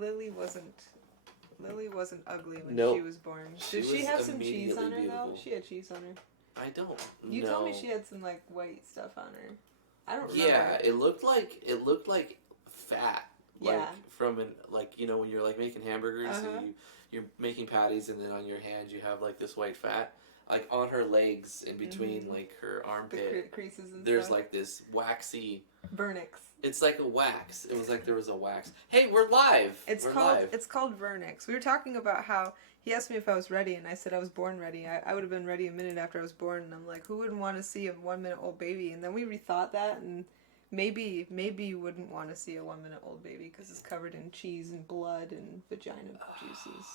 Lily wasn't ugly when Nope. she was born. Did she have some cheese on her beautiful. though? She had cheese on her. I don't. You know. told me she had some like white stuff on her. I don't remember. Yeah, it looked like fat. Like Yeah. from when you're like making hamburgers and you're making patties and then on your hand you have like this white fat. Like on her legs in between like her armpit. The creases and there's stuff. like this waxy Vernix. It's like a wax. It was like there was a wax. Hey, we're live. It's called Vernix. We were talking about how he asked me if I was ready, and I said I was born ready. I would have been ready a minute after I was born, and I'm like, who wouldn't want to see a 1 minute old baby? And then we rethought that, and maybe you wouldn't want to see a 1 minute old baby because it's covered in cheese and blood and vagina juices.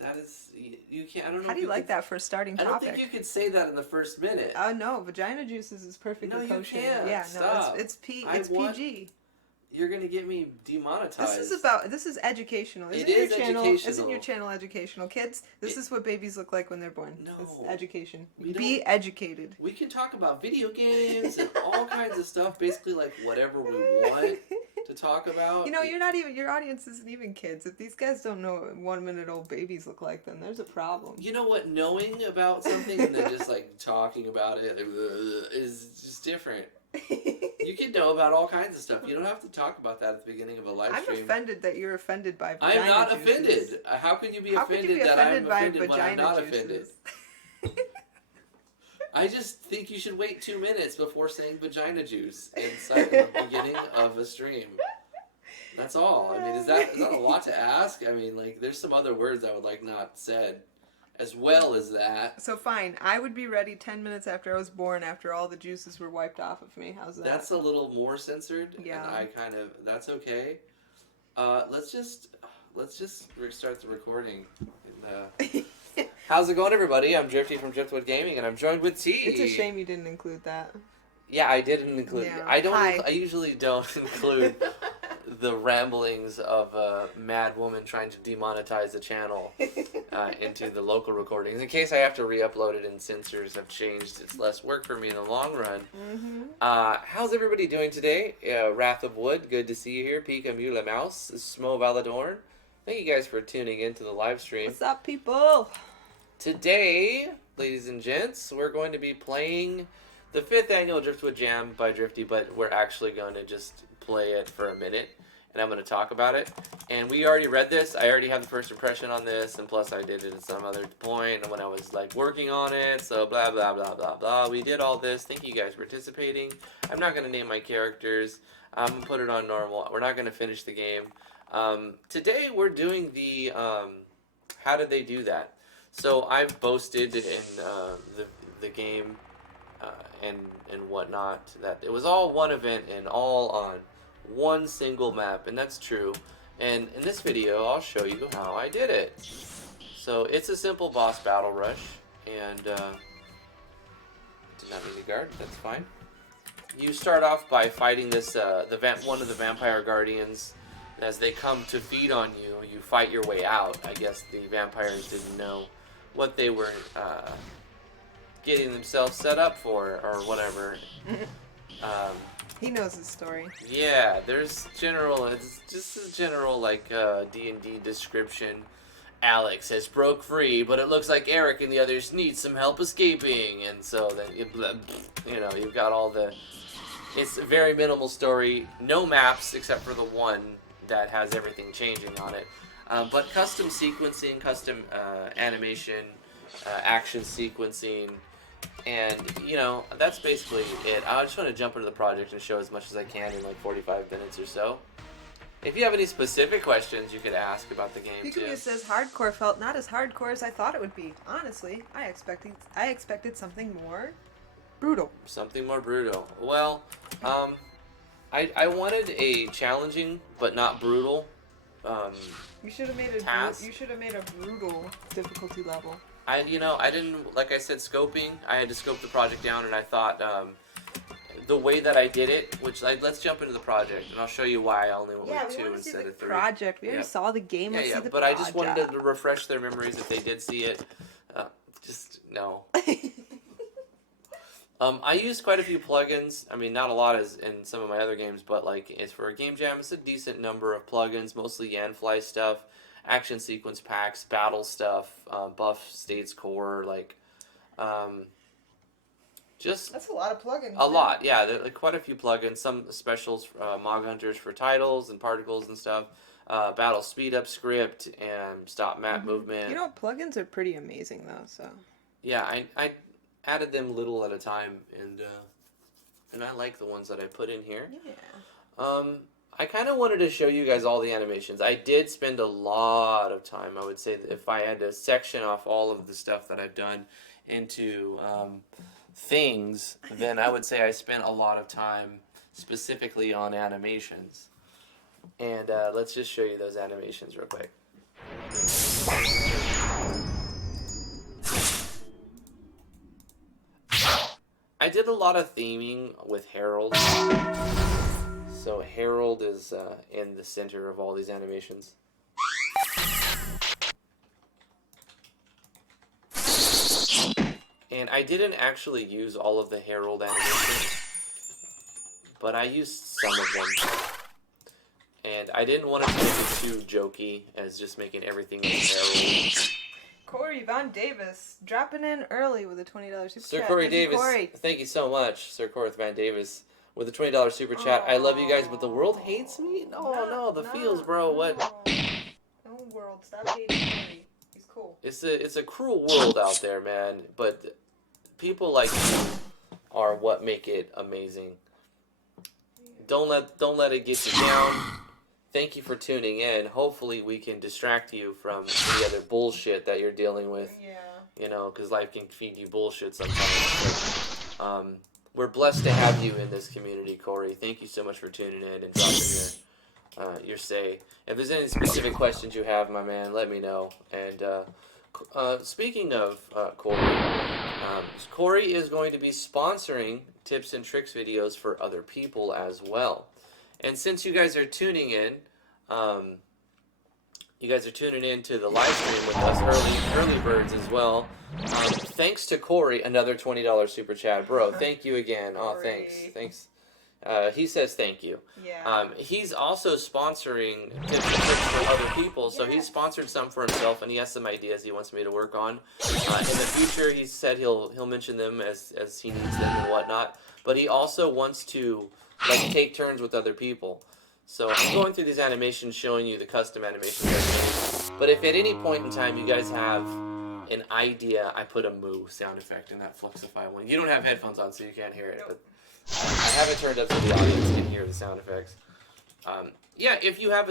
That is, you can't. I don't know. How do you like that for a starting topic? I don't think you could say that in the first minute. Oh no, vagina juices is perfectly kosher. You can't. Yeah, Stop. no, it's PG. You're gonna get me demonetized. This is educational. It is educational. Isn't your channel educational, kids? This is what babies look like when they're born. No, it's education. Be educated. We can talk about video games and all kinds of stuff. Basically, like whatever we want to talk about. You know, your audience isn't even kids. If these guys don't know what 1 minute old babies look like, then there's a problem. You know what? Knowing about something and then just like talking about it is just different. You can know about all kinds of stuff. You don't have to talk about that at the beginning of a live stream. I'm offended that you're offended by vagina I'm not juices. offended. How can you be offended that I'm offended when I'm not offended? I just think you should wait 2 minutes before saying vagina juice inside the beginning of a stream. That's all. I mean, is that a lot to ask? I mean, like, there's some other words I would like not said. As well as that. So fine, I would be ready 10 minutes after I was born, after all the juices were wiped off of me. How's that? That's a little more censored. Yeah. And that's okay. Let's just restart the recording. How's it going, everybody? I'm Drifty from Driftwood Gaming, and I'm joined with T. It's a shame you didn't include that. Yeah, I didn't include. Yeah. I usually don't include the ramblings of a mad woman trying to demonetize the channel into the local recordings. In case I have to re-upload it and censors have changed, it's less work for me in the long run. Mm-hmm. How's everybody doing today? Wrath of Wood, good to see you here. Pika Mula Mouse, Smo Valadorn. Thank you guys for tuning in to the live stream. What's up, people? Today, ladies and gents, we're going to be playing the 5th annual Driftwood Jam by Drifty, but we're actually going to just play it for a minute, and I'm going to talk about it. And we already read this. I already have the first impression on this, and plus I did it at some other point when I was like working on it, so blah, blah, blah, blah, blah. We did all this. Thank you guys for participating. I'm not going to name my characters. I'm going to put it on normal. We're not going to finish the game. Today we're doing the, how did they do that? So I've boasted in the game and whatnot that it was all one event and all on one single map, and that's true. And in this video I'll show you how I did it. So it's a simple boss battle rush, and did not mean to guard, that's fine. You start off by fighting this one of the vampire guardians. As they come to feed on you, you fight your way out. I guess the vampires didn't know what they were getting themselves set up for, or whatever. He knows his story. Yeah, it's just a general like D&D description. Alex has broke free, but it looks like Eric and the others need some help escaping, and so then you've got all the. It's a very minimal story, no maps except for the one that has everything changing on it, but custom sequencing, custom animation, action sequencing. And, that's basically it. I just want to jump into the project and show as much as I can in like 45 minutes or so. If you have any specific questions, you could ask about the game, too. Pikachu says hardcore felt not as hardcore as I thought it would be. Honestly, I expected something more brutal. Something more brutal. Well, I wanted a challenging but not brutal You should have made task. You should have made a brutal difficulty level. I didn't, like I said, scoping. I had to scope the project down, and I thought the way that I did it, let's jump into the project, and I'll show you why I only went with 2 instead of 3. Project. We already saw the game. Let's see the but project. I just wanted to refresh their memories if they did see it. No. I use quite a few plugins. I mean, not a lot as in some of my other games, but like it's for a game jam. It's a decent number of plugins, mostly Yanfly stuff, action sequence packs, battle stuff, buff states core, like um, just That's a lot of plugins. a lot. Yeah, there are like quite a few plugins. Some specials, Mog Hunters for titles and particles and stuff. Battle speed up script and stop map movement. You know, plugins are pretty amazing though. So Yeah, I added them little at a time, and I like the ones that I put in here. yeah. I kind of wanted to show you guys all the animations. I did spend a lot of time. I would say that if I had to section off all of the stuff that I've done into things, then I would say I spent a lot of time specifically on animations. And let's just show you those animations real quick. I did a lot of theming with Harold. So Harold is in the center of all these animations. And I didn't actually use all of the Harold animations, but I used some of them. And I didn't want it to make it too jokey as just making everything Harold. Corey Von Davis dropping in early with a $20 super Sir chat. Corey Thank you, Davis, Corey. thank you so much, Sir Corey Van Davis, with a $20 super chat. I love you guys, but the world hates me? No, the feels, bro. What? No world, stop hating Corey. He's cool. It's a cruel world out there, man. But people like you are what make it amazing. Don't let it get you down. Thank you for tuning in. Hopefully we can distract you from the other bullshit that you're dealing with. Yeah. You know, because life can feed you bullshit sometimes. But, we're blessed to have you in this community, Corey. Thank you so much for tuning in and dropping your say. If there's any specific questions you have, my man, let me know. And speaking of Corey, Corey is going to be sponsoring tips and tricks videos for other people as well. And since you guys are tuning in, to the live stream with us, early birds as well. Thanks to Corey, another $20 super chat, bro. Thank you again. Oh, thanks. He says thank you. Yeah. He's also sponsoring tips and tricks for other people. So he's sponsored some for himself, and he has some ideas he wants me to work on. In the future, he said he'll mention them as he needs them and whatnot. But he also wants to take turns with other people. So I'm going through these animations, showing you the custom animations I made. But if at any point in time you guys have an idea, I put a moo sound effect in that Fluxify one. You don't have headphones on, so you can't hear it. But I have it turned up so the audience can hear the sound effects. If you have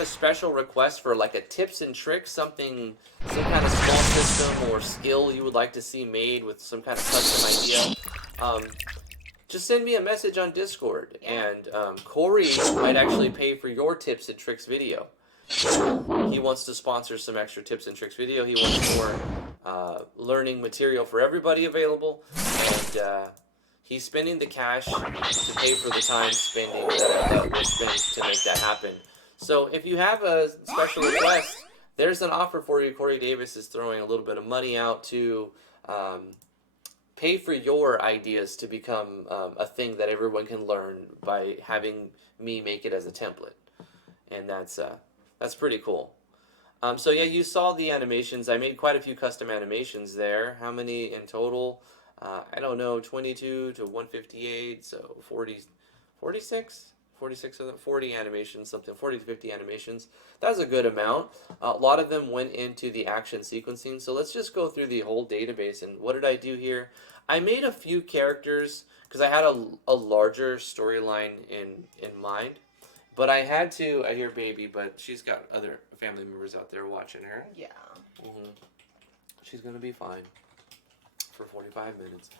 a special request for like a tips and tricks, some kind of small system or skill you would like to see made with some kind of custom idea, just send me a message on Discord, and Corey might actually pay for your tips and tricks video. He wants to sponsor some extra tips and tricks video. He wants more learning material for everybody available, and he's spending the cash to pay for the time spending that we'll spend to make that happen. So if you have a special request, there's an offer for you. Corey Davis is throwing a little bit of money out to pay for your ideas to become a thing that everyone can learn by having me make it as a template. And that's pretty cool. So yeah, you saw the animations. I made quite a few custom animations there. How many in total? I don't know, 22 to 158, so 46 of them, 40 animations, 40 to 50 animations. That's a good amount. A lot of them went into the action sequencing. So let's just go through the whole database. And what did I do here? I made a few characters because I had a larger storyline in mind. But I had to, I hear baby, but she's got other family members out there watching her. Yeah. Mm-hmm. She's going to be fine for 45 minutes.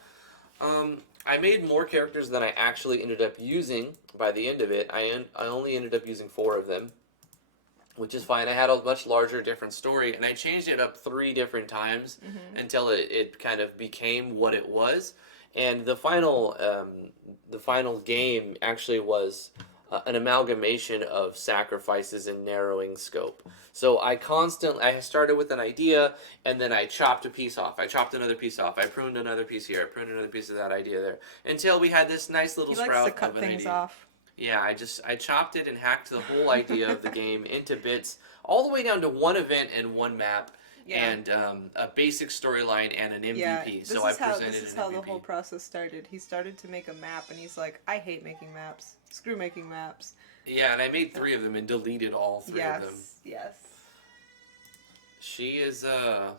I made more characters than I actually ended up using by the end of it. I only ended up using 4 of them, which is fine. I had a much larger, different story, and I changed it up 3 different times until it kind of became what it was. And the final game actually was an amalgamation of sacrifices and narrowing scope. So I started with an idea, and then I chopped a piece off. I chopped another piece off. I pruned another piece here. I pruned another piece of that idea there, until we had this nice little He likes sprout to cut of an things idea. off. Yeah, I chopped it and hacked the whole idea of the game into bits, all the way down to one event and one map, and a basic storyline and an MVP. Yeah, So I presented this is an how MVP. the whole process started. He started to make a map, and he's like, I hate making maps. Screw making maps. Yeah, and I made 3 of them and deleted all 3 of them. Yes. She is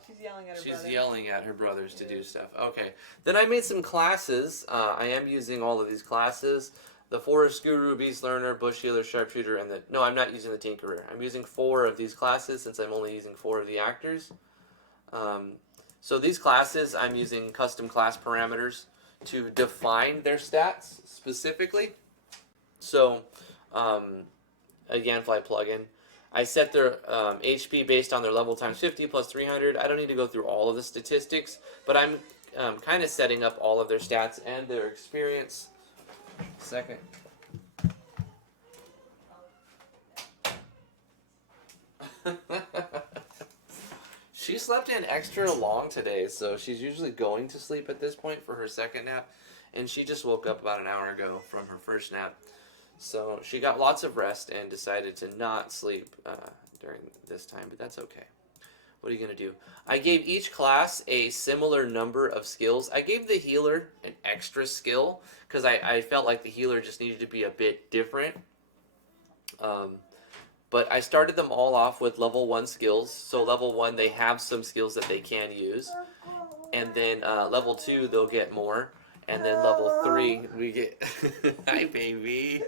She's yelling at her she's brother. yelling at her brothers to do stuff. Okay. Then I made some classes. I am using all of these classes. The Forest Guru, Beast Learner, Bush Healer, Sharpshooter, and no, I'm not using the Tinkerer. I'm using 4 of these classes since I'm only using 4 of the actors. So these classes, I'm using custom class parameters to define their stats specifically. So, a Ganfly plugin. I set their HP based on their level times 50 plus 300. I don't need to go through all of the statistics, but I'm kind of setting up all of their stats and their experience. Second. She slept in extra long today, so she's usually going to sleep at this point for her second nap, and she just woke up about an hour ago from her first nap. So she got lots of rest and decided to not sleep during this time, but that's okay. What are you going to do? I gave each class a similar number of skills. I gave the healer an extra skill because I felt like the healer just needed to be a bit different. But I started them all off with level 1 skills. So level 1, they have some skills that they can use. And then level 2, they'll get more. And then level 3, we get... Hi, baby.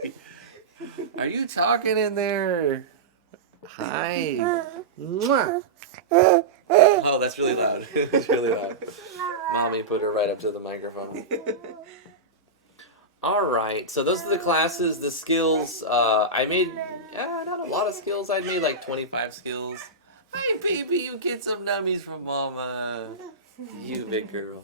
Are you talking in there? Hi. Mwah. Oh, that's really loud. It's really loud. Mommy put her right up to the microphone. Alright, so those are the classes, the skills. I made not a lot of skills. I made like 25 skills. Hi, baby, you get some nummies from Mama. You big girl.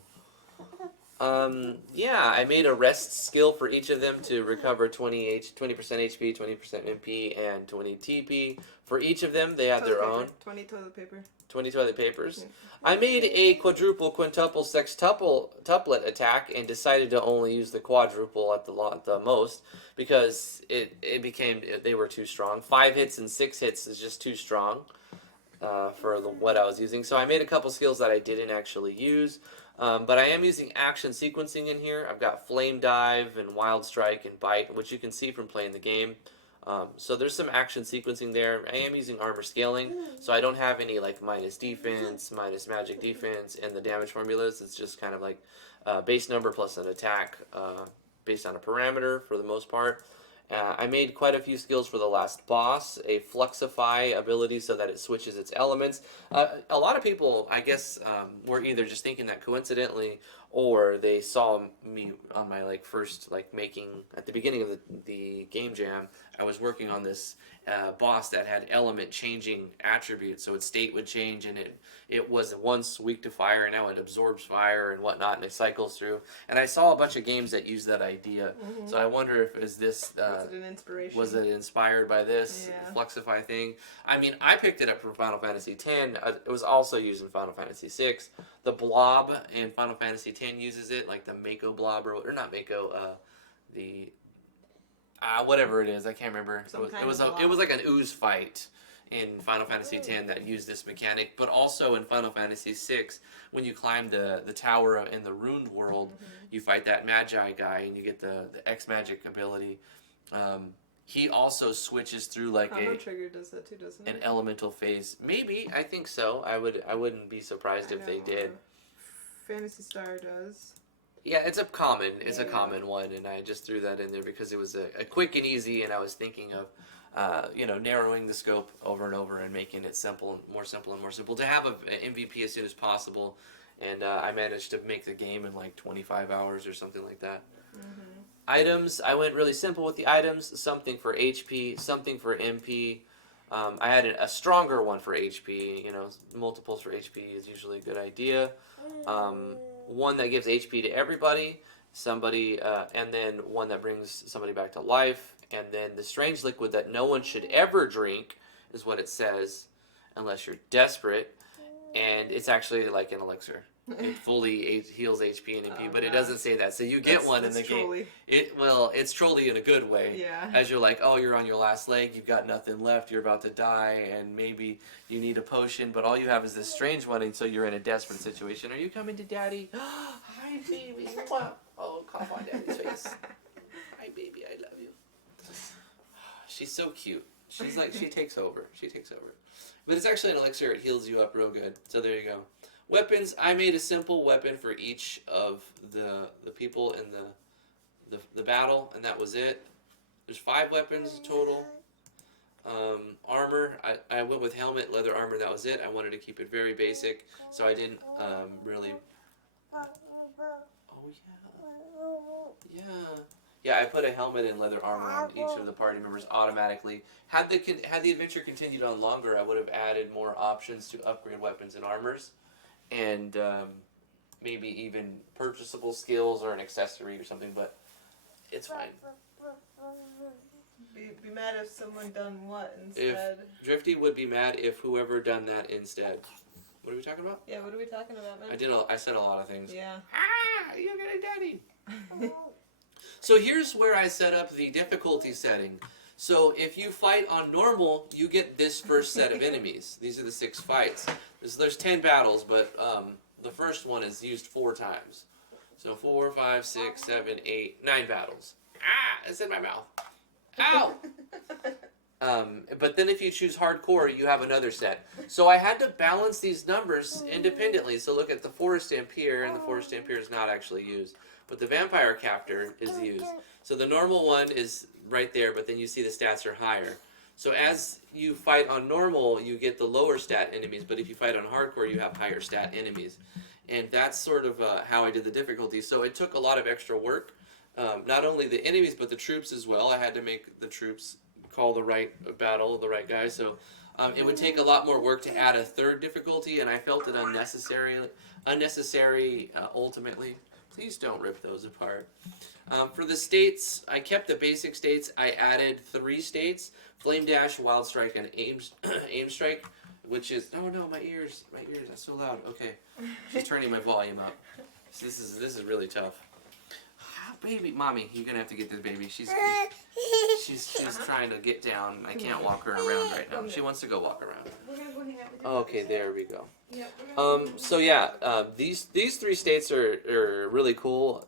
Yeah, I made a rest skill for each of them to recover 20% HP, 20% MP, and 20 TP. For each of them, they had their own. 20 toilet paper. 20 toilet papers. Yeah. I made a quadruple, quintuple, sextuplet attack and decided to only use the quadruple at the most because they were too strong. 5 hits and 6 hits is just too strong for what I was using. So I made a couple skills that I didn't actually use. But I am using action sequencing in here. I've got Flame Dive and Wild Strike and Bite, which you can see from playing the game. So there's some action sequencing there. I am using armor scaling, so I don't have any like minus defense, minus magic defense, and the damage formulas. It's just kind of like base number plus an attack based on a parameter for the most part. I made quite a few skills for the last boss, a Fluxify ability so that it switches its elements. A lot of people, I guess, were either just thinking that coincidentally, or they saw me on my first making at the beginning of the game jam. I was working on this boss that had element changing attributes, so its state would change, and it was once weak to fire, and now it absorbs fire and whatnot, and it cycles through. And I saw a bunch of games that used that idea, so I wonder if was it an inspiration? Was it inspired by this Fluxify thing? I mean, I picked it up from Final Fantasy X. It was also used in Final Fantasy VI. The Blob in Final Fantasy X uses it, like the Mako Blob, or not Mako, whatever it is, I can't remember. It was like an ooze fight in Final Fantasy X that used this mechanic, but also in Final Fantasy VI, when you climb the tower in the Ruined World, you fight that Magi guy and you get the X Magic ability. He also switches through Chrono Trigger does that too, doesn't it? An elemental phase. Maybe, I think so. I wouldn't be surprised if they did. Phantasy Star does. Yeah, it's a common one, and I just threw that in there because it was a quick and easy, and I was thinking of narrowing the scope over and over and making it simple and more simple to have an MVP as soon as possible, and I managed to make the game in 25 hours or something like that. Items, I went really simple with the items, something for HP, something for MP. I had a stronger one for HP, multiples for HP is usually a good idea. One that gives HP to everybody, and then one that brings somebody back to life, And then the strange liquid that no one should ever drink is what it says, unless you're desperate. And it's actually like an elixir. It fully heals HP and MP, but it doesn't say that. So you get one in the game. It's trolly in a good way. Yeah. As you're like, oh, you're on your last leg, you've got nothing left, you're about to die, and maybe you need a potion, but all you have is this strange one, and so you're in a desperate situation. Are you coming to Daddy? Hi, baby. Oh, cough on Daddy's face. Hi, baby. I love you. She's so cute. She's like, she takes over. But it's actually an elixir. It heals you up real good. So there you go. Weapons. I made a simple weapon for each of the people in the battle, and that was it. There's 5 weapons total. Armor. I went with helmet, leather armor. That was it. I wanted to keep it very basic, so I didn't really. Oh yeah. Yeah, I put a helmet and leather armor on each of the party members automatically. Had the adventure continued on longer, I would have added more options to upgrade weapons and armors, and maybe even purchasable skills or an accessory or something. But it's fine. Be mad if someone done what instead? If Drifty would be mad if whoever done that instead. What are we talking about? Yeah, what are we talking about, man? I said a lot of things. Yeah. You get a daddy. So here's where I set up the difficulty setting. So if you fight on normal, you get this first set of enemies. These are the 6 fights. There's 10 battles, but the first one is used 4 times. So 4, 5, 6, 7, 8, 9 battles. It's in my mouth. Ow! But then if you choose hardcore, you have another set. So I had to balance these numbers independently. So look at the Forest Ampere, and the Forest Ampere is not actually used. But the Vampire Captor is used. So the normal one is right there, but then you see the stats are higher. So as you fight on normal, you get the lower stat enemies, but if you fight on hardcore, you have higher stat enemies. And that's sort of how I did the difficulty. So it took a lot of extra work. Not only the enemies, but the troops as well. I had to make the troops call the right battle, the right guy. So it would take a lot more work to add a 3rd difficulty, and I felt it unnecessary ultimately. Please don't rip those apart. For the states, I kept the basic states. I added 3 states: Flame Dash, Wild Strike, and Aim Strike, which is... No, my ears, that's so loud. Okay, she's turning my volume up. So this is really tough. Baby, mommy, you're gonna have to get this baby. She's trying to get down. I can't walk her around right now. She wants to go walk around. Okay, there we go. So yeah, these 3 states are really cool.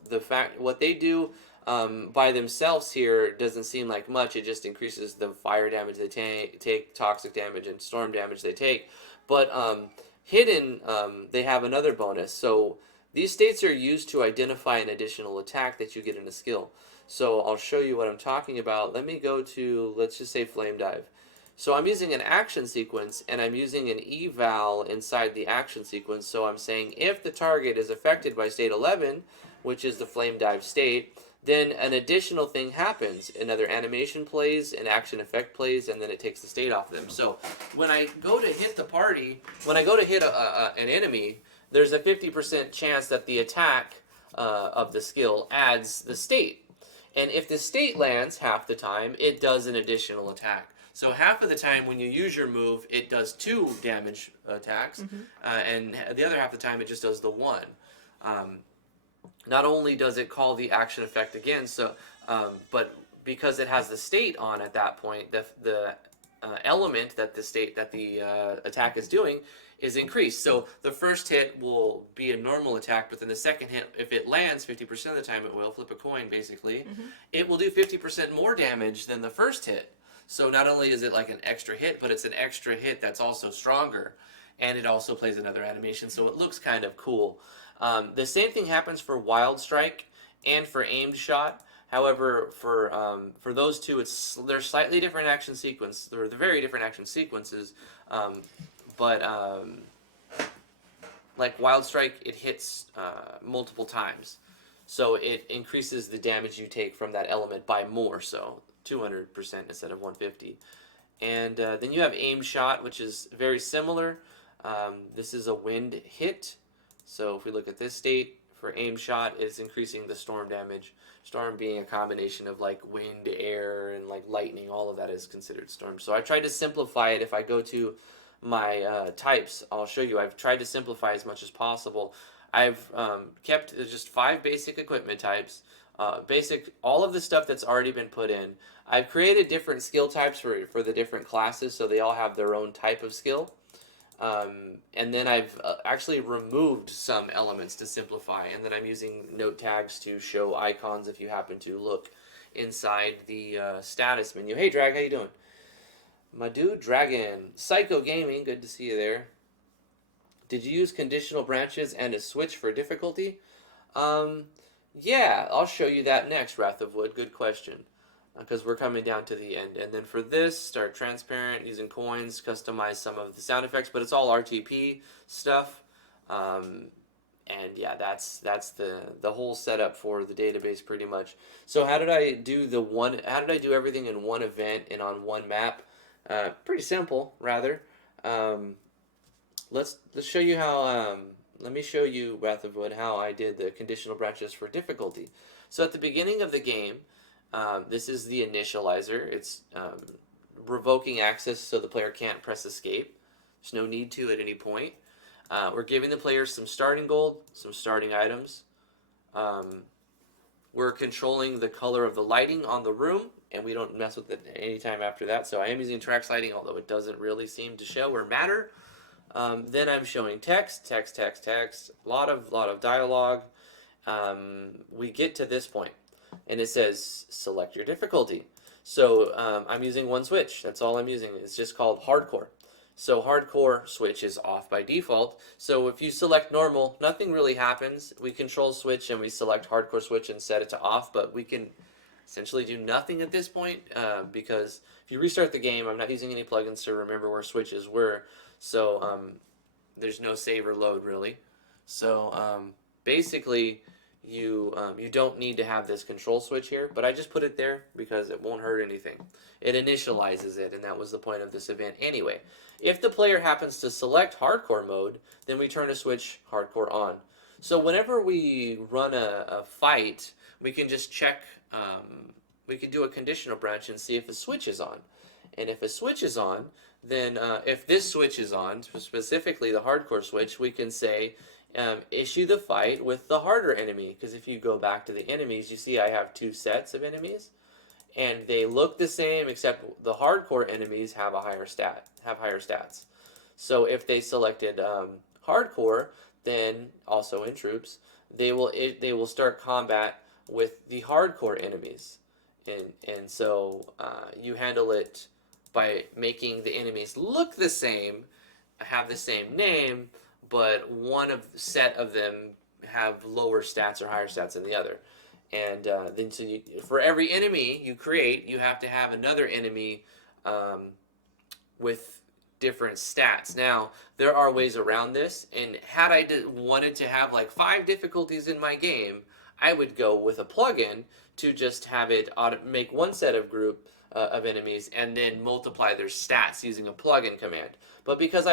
What they do by themselves here doesn't seem like much. It just increases the fire damage they take, toxic damage, and storm damage they take. But hidden, they have another bonus. So these states are used to identify an additional attack that you get in a skill. So I'll show you what I'm talking about. Let me go to, let's just say, Flame Dive. So I'm using an action sequence, and I'm using an eval inside the action sequence. So I'm saying if the target is affected by state 11, which is the Flame Dive state, then an additional thing happens. Another animation plays, an action effect plays, and then it takes the state off them. So when I go to hit the party, when I go to hit an enemy, there's a 50% chance that the attack of the skill adds the state. And if the state lands half the time, it does an additional attack. So half of the time when you use your move, it does 2 damage attacks, and the other half of the time it just does the 1. Not only does it call the action effect again, but because it has the state on at that point, the element that the attack is doing is increased. So the first hit will be a normal attack, but then the second hit, if it lands 50% of the time, it will flip a coin basically. It will do 50% more damage than the first hit. So not only is it like an extra hit, but it's an extra hit that's also stronger. And it also plays another animation, so it looks kind of cool. The same thing happens for Wild Strike and for Aimed Shot. However, for those two, they're slightly different action sequences. They're very different action sequences. But like Wild Strike, it hits multiple times. So it increases the damage you take from that element by more, so 200% instead of 150. And then you have Aim Shot, which is very similar. This is a wind hit. So if we look at this state, For Aim Shot, it's increasing the storm damage. Storm being a combination of like wind, air, and like lightning. All of that is considered storm. So I tried to simplify it. If I go to my types, I'll show you. I've tried to simplify as much as possible. I've kept just 5 basic equipment types. All of the stuff that's already been put in. I've created different skill types for the different classes, so they all have their own type of skill. And then I've actually removed some elements to simplify, and then I'm using note tags to show icons if you happen to look inside the status menu. Hey Drag, how you doing? My dude Dragon. Psycho Gaming, good to see you there. Did you use conditional branches and a switch for difficulty? Yeah, I'll show you that next, Wrath of Wood. Good question. Because we're coming down to the end. And then for this, start transparent, using coins, customize some of the sound effects, but it's all RTP stuff. And yeah, that's the whole setup for the database pretty much. So how did I do everything in one event and on one map? Pretty simple, rather. Let's show you how. Let me show you, Wrath of Wood, how I did the conditional branches for difficulty. So at the beginning of the game, this is the initializer. It's revoking access so the player can't press escape. There's no need to at any point. We're giving the players some starting gold, some starting items. We're controlling the color of the lighting on the room, and we don't mess with it anytime after that. So I am using tracks lighting, although it doesn't really seem to show or matter. Then I'm showing text, a lot of dialogue. We get to this point, and it says select your difficulty. So I'm using one switch. That's all I'm using. It's just called hardcore. So hardcore switch is off by default. So if you select normal, nothing really happens. We control switch and we select hardcore switch and set it to off, but we can essentially do nothing at this point because if you restart the game, I'm not using any plugins to remember where switches were. So there's no save or load really. So basically you don't need to have this control switch here, but I just put it there because it won't hurt anything. It initializes it, and that was the point of this event anyway. If the player happens to select hardcore mode, then we turn a switch hardcore on. So whenever we run a fight, we can just check, we can do a conditional branch and see if a switch is on. And if a switch is on, then if this switch is on, specifically the hardcore switch, we can say issue the fight with the harder enemy. Because if you go back to the enemies, you see I have 2 sets of enemies, and they look the same except the hardcore enemies have higher stats. So if they selected hardcore, then also in troops, they will start combat with the hardcore enemies, and so you handle it by making the enemies look the same, have the same name, but one set of them have lower stats or higher stats than the other. And then for every enemy you create, you have to have another enemy with different stats. Now, there are ways around this, and had I wanted to have like 5 difficulties in my game, I would go with a plugin to just have it make one set of group of enemies and then multiply their stats using a plugin command. But because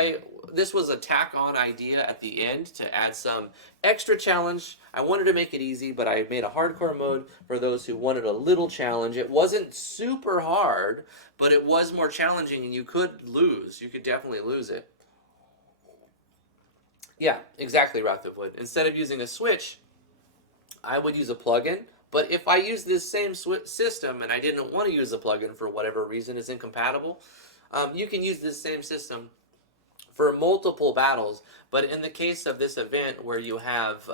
this was a tack-on idea at the end to add some extra challenge, I wanted to make it easy, but I made a hardcore mode for those who wanted a little challenge. It wasn't super hard, but it was more challenging, and you could lose. You could definitely lose it. Yeah, exactly, Wrath of Wood. Instead of using a switch, I would use a plugin. But if I use this same system and I didn't want to use a plugin for whatever reason is incompatible, you can use this same system for multiple battles. But in the case of this event where you have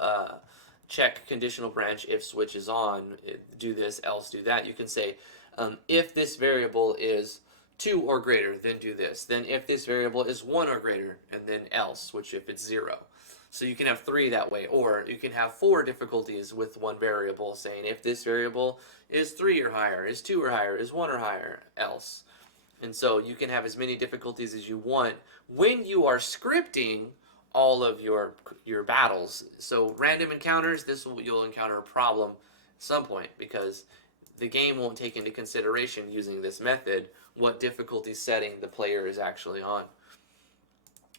check conditional branch if switch is on, do this, else do that, you can say if this variable is 2 or greater, then do this. Then if this variable is 1 or greater, and then else, which if it's 0. So you can have 3 that way, or you can have 4 difficulties with one variable, saying if this variable is 3 or higher, is 2 or higher, is 1 or higher, else. And so you can have as many difficulties as you want when you are scripting all of your battles. So random encounters, you'll encounter a problem at some point because the game won't take into consideration using this method what difficulty setting the player is actually on.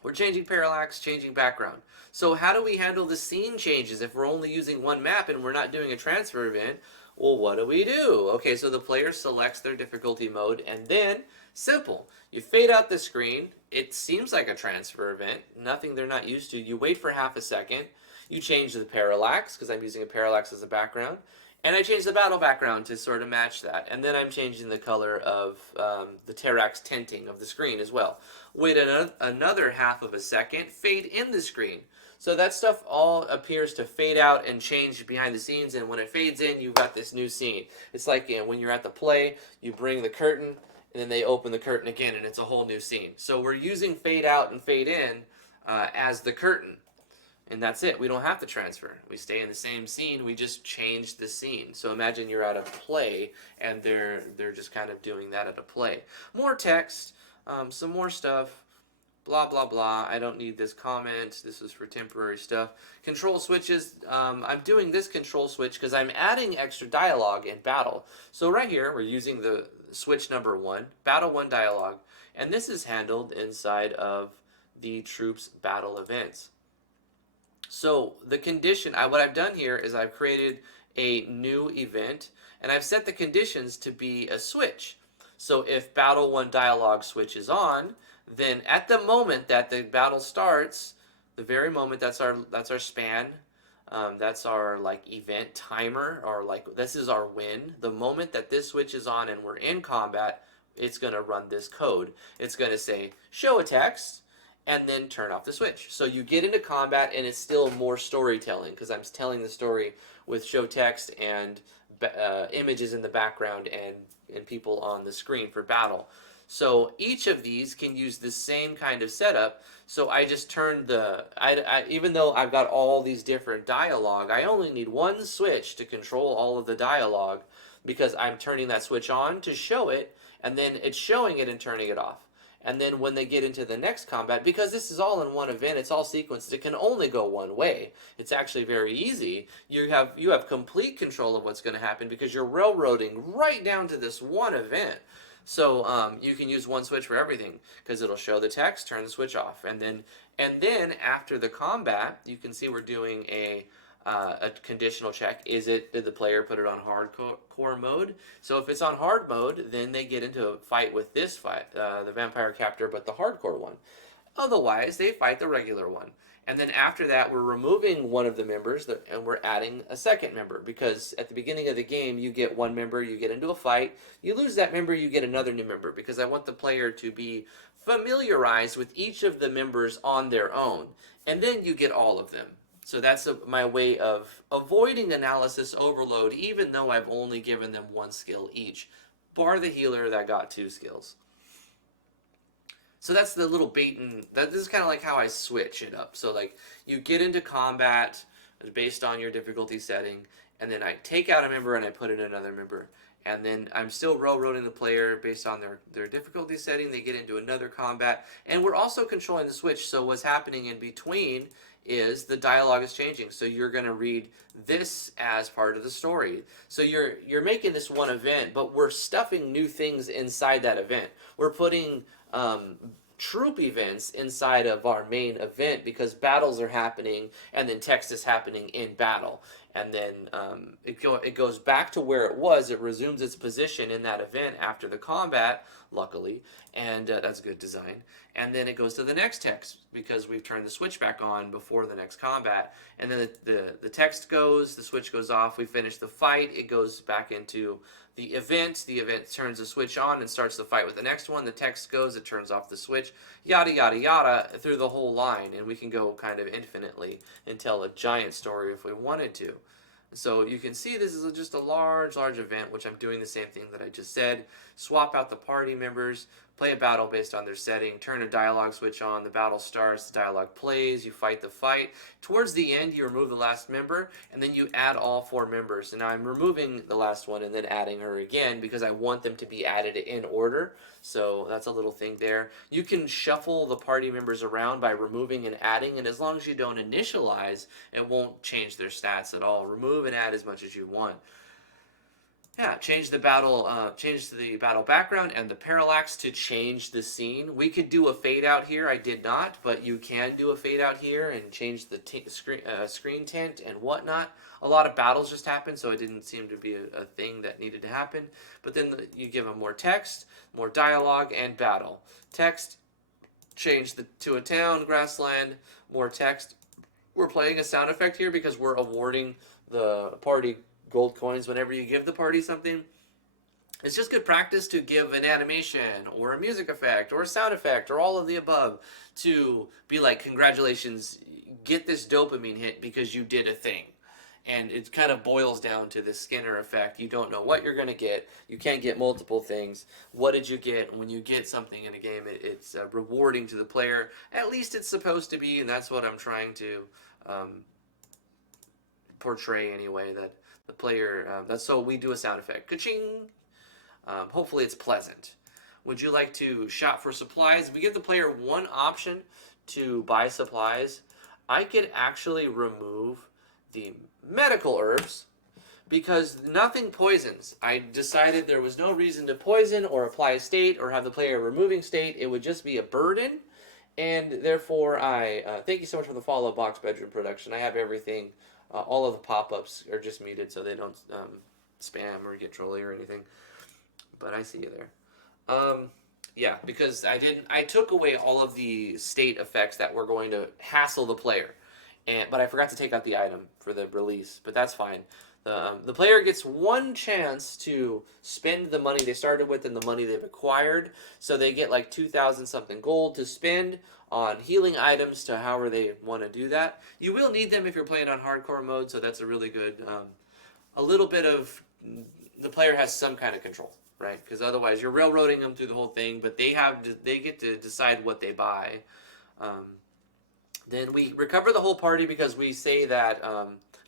We're changing parallax, changing background. So how do we handle the scene changes if we're only using one map and we're not doing a transfer event? Well, what do we do? Okay, so the player selects their difficulty mode, and then, simple, you fade out the screen. It seems like a transfer event, nothing they're not used to. You wait for half a second. You change the parallax, because I'm using a parallax as a background. And I change the battle background to sort of match that. And then I'm changing the color of the Terrax tinting of the screen as well. Wait another half of a second, fade in the screen. So that stuff all appears to fade out and change behind the scenes, and when it fades in, you've got this new scene. It's like, you know, when you're at the play, you bring the curtain, and then they open the curtain again, and it's a whole new scene. So we're using fade out and fade in as the curtain. And that's it. We don't have to transfer. We stay in the same scene. We just change the scene. So imagine you're at a play, and they're just kind of doing that at a play. More text, some more stuff, blah, blah, blah. I don't need this comment. This is for temporary stuff. Control switches. I'm doing this control switch because I'm adding extra dialogue in battle. So right here, we're using the switch number 1, battle 1 dialogue. And this is handled inside of the troops battle events. So the condition, what I've done here is I've created a new event, and I've set the conditions to be a switch. So if battle 1 dialogue switch is on, then at the moment that the battle starts, the very moment, that's our span, that's our like event timer, or like this is our win. The moment that this switch is on and we're in combat, it's going to run this code. It's going to say show a text, and then turn off the switch. So you get into combat, and it's still more storytelling, because I'm telling the story with show text and images in the background and people on the screen for battle. So each of these can use the same kind of setup. So I just turned even though I've got all these different dialogue, I only need one switch to control all of the dialogue, because I'm turning that switch on to show it, and then it's showing it and turning it off. And then when they get into the next combat, because this is all in one event, it's all sequenced, it can only go one way. It's actually very easy. You have complete control of what's going to happen, because you're railroading right down to this one event. So you can use one switch for everything, because it'll show the text, turn the switch off. And then after the combat, you can see we're doing a conditional check. Did the player put it on hardcore mode? So if it's on hard mode, then they get into a fight with this the vampire captor, but the hardcore one. Otherwise, they fight the regular one. And then after that, we're removing one of the members, and we're adding a second member, because at the beginning of the game, you get one member, you get into a fight, you lose that member, you get another new member, because I want the player to be familiarized with each of the members on their own, and then you get all of them. So that's my way of avoiding analysis overload, even though I've only given them one skill each, bar the healer that got 2 skills. So that's the little this is kind of like how I switch it up. So like you get into combat based on your difficulty setting, and then I take out a member and I put in another member. And then I'm still railroading the player based on their difficulty setting. They get into another combat. And we're also controlling the switch. So what's happening in between is the dialogue is changing. So you're going to read this as part of the story. So you're making this one event, but we're stuffing new things inside that event. We're putting troop events inside of our main event, because battles are happening, and then text is happening in battle. And then it goes back to where it was. It resumes its position in that event after the combat, luckily, and that's good design. And then it goes to the next text, because we've turned the switch back on before the next combat. And then the text goes, the switch goes off, we finish the fight, it goes back into the event turns the switch on and starts the fight with the next one, the text goes, it turns off the switch, yada yada yada, through the whole line. And we can go kind of infinitely and tell a giant story if we wanted to. So you can see this is just a large event, which I'm doing the same thing that I just said. Swap out the party members, play a battle based on their setting, turn a dialogue switch on, the battle starts, the dialogue plays, you fight the fight. Towards the end, you remove the last member, and then you add all 4 members. And now I'm removing the last one and then adding her again, because I want them to be added in order. So that's a little thing there. You can shuffle the party members around by removing and adding, and as long as you don't initialize, it won't change their stats at all. Remove and add as much as you want. Yeah, change the battle background and the parallax to change the scene. We could do a fade out here. I did not, but you can do a fade out here and change the screen tint and whatnot. A lot of battles just happened, so it didn't seem to be a thing that needed to happen. But then you give them more text, more dialogue, and battle. Text, change to a town, grassland, more text. We're playing a sound effect here because we're awarding the party gold coins whenever you give the party something. It's just good practice to give an animation or a music effect or a sound effect or all of the above to be like, congratulations, get this dopamine hit because you did a thing. And it kind of boils down to the Skinner effect. You don't know what you're going to get. You can't get multiple things. What did you get? And when you get something in a game, it's rewarding to the player. At least it's supposed to be, and that's what I'm trying to portray anyway, that the player, that's so we do a sound effect. Ka-ching! Hopefully it's pleasant. Would you like to shop for supplies? We give the player one option to buy supplies. I could actually remove the medical herbs because nothing poisons. I decided there was no reason to poison or apply a state or have the player removing state. It would just be a burden. And therefore, I thank you so much for the follow box bedroom production. I have everything. All of the pop-ups are just muted so they don't spam or get trolly or anything. But I see you there. Yeah, because I took away all of the state effects that were going to hassle the player. But I forgot to take out the item for the release, but that's fine. The player gets one chance to spend the money they started with and the money they've acquired. So they get like 2,000 something gold to spend on healing items to however they want to do that. You will need them if you're playing on hardcore mode, so that's a really good, a little bit of, the player has some kind of control, right? Because otherwise you're railroading them through the whole thing, but they get to decide what they buy. Then we recover the whole party because we say that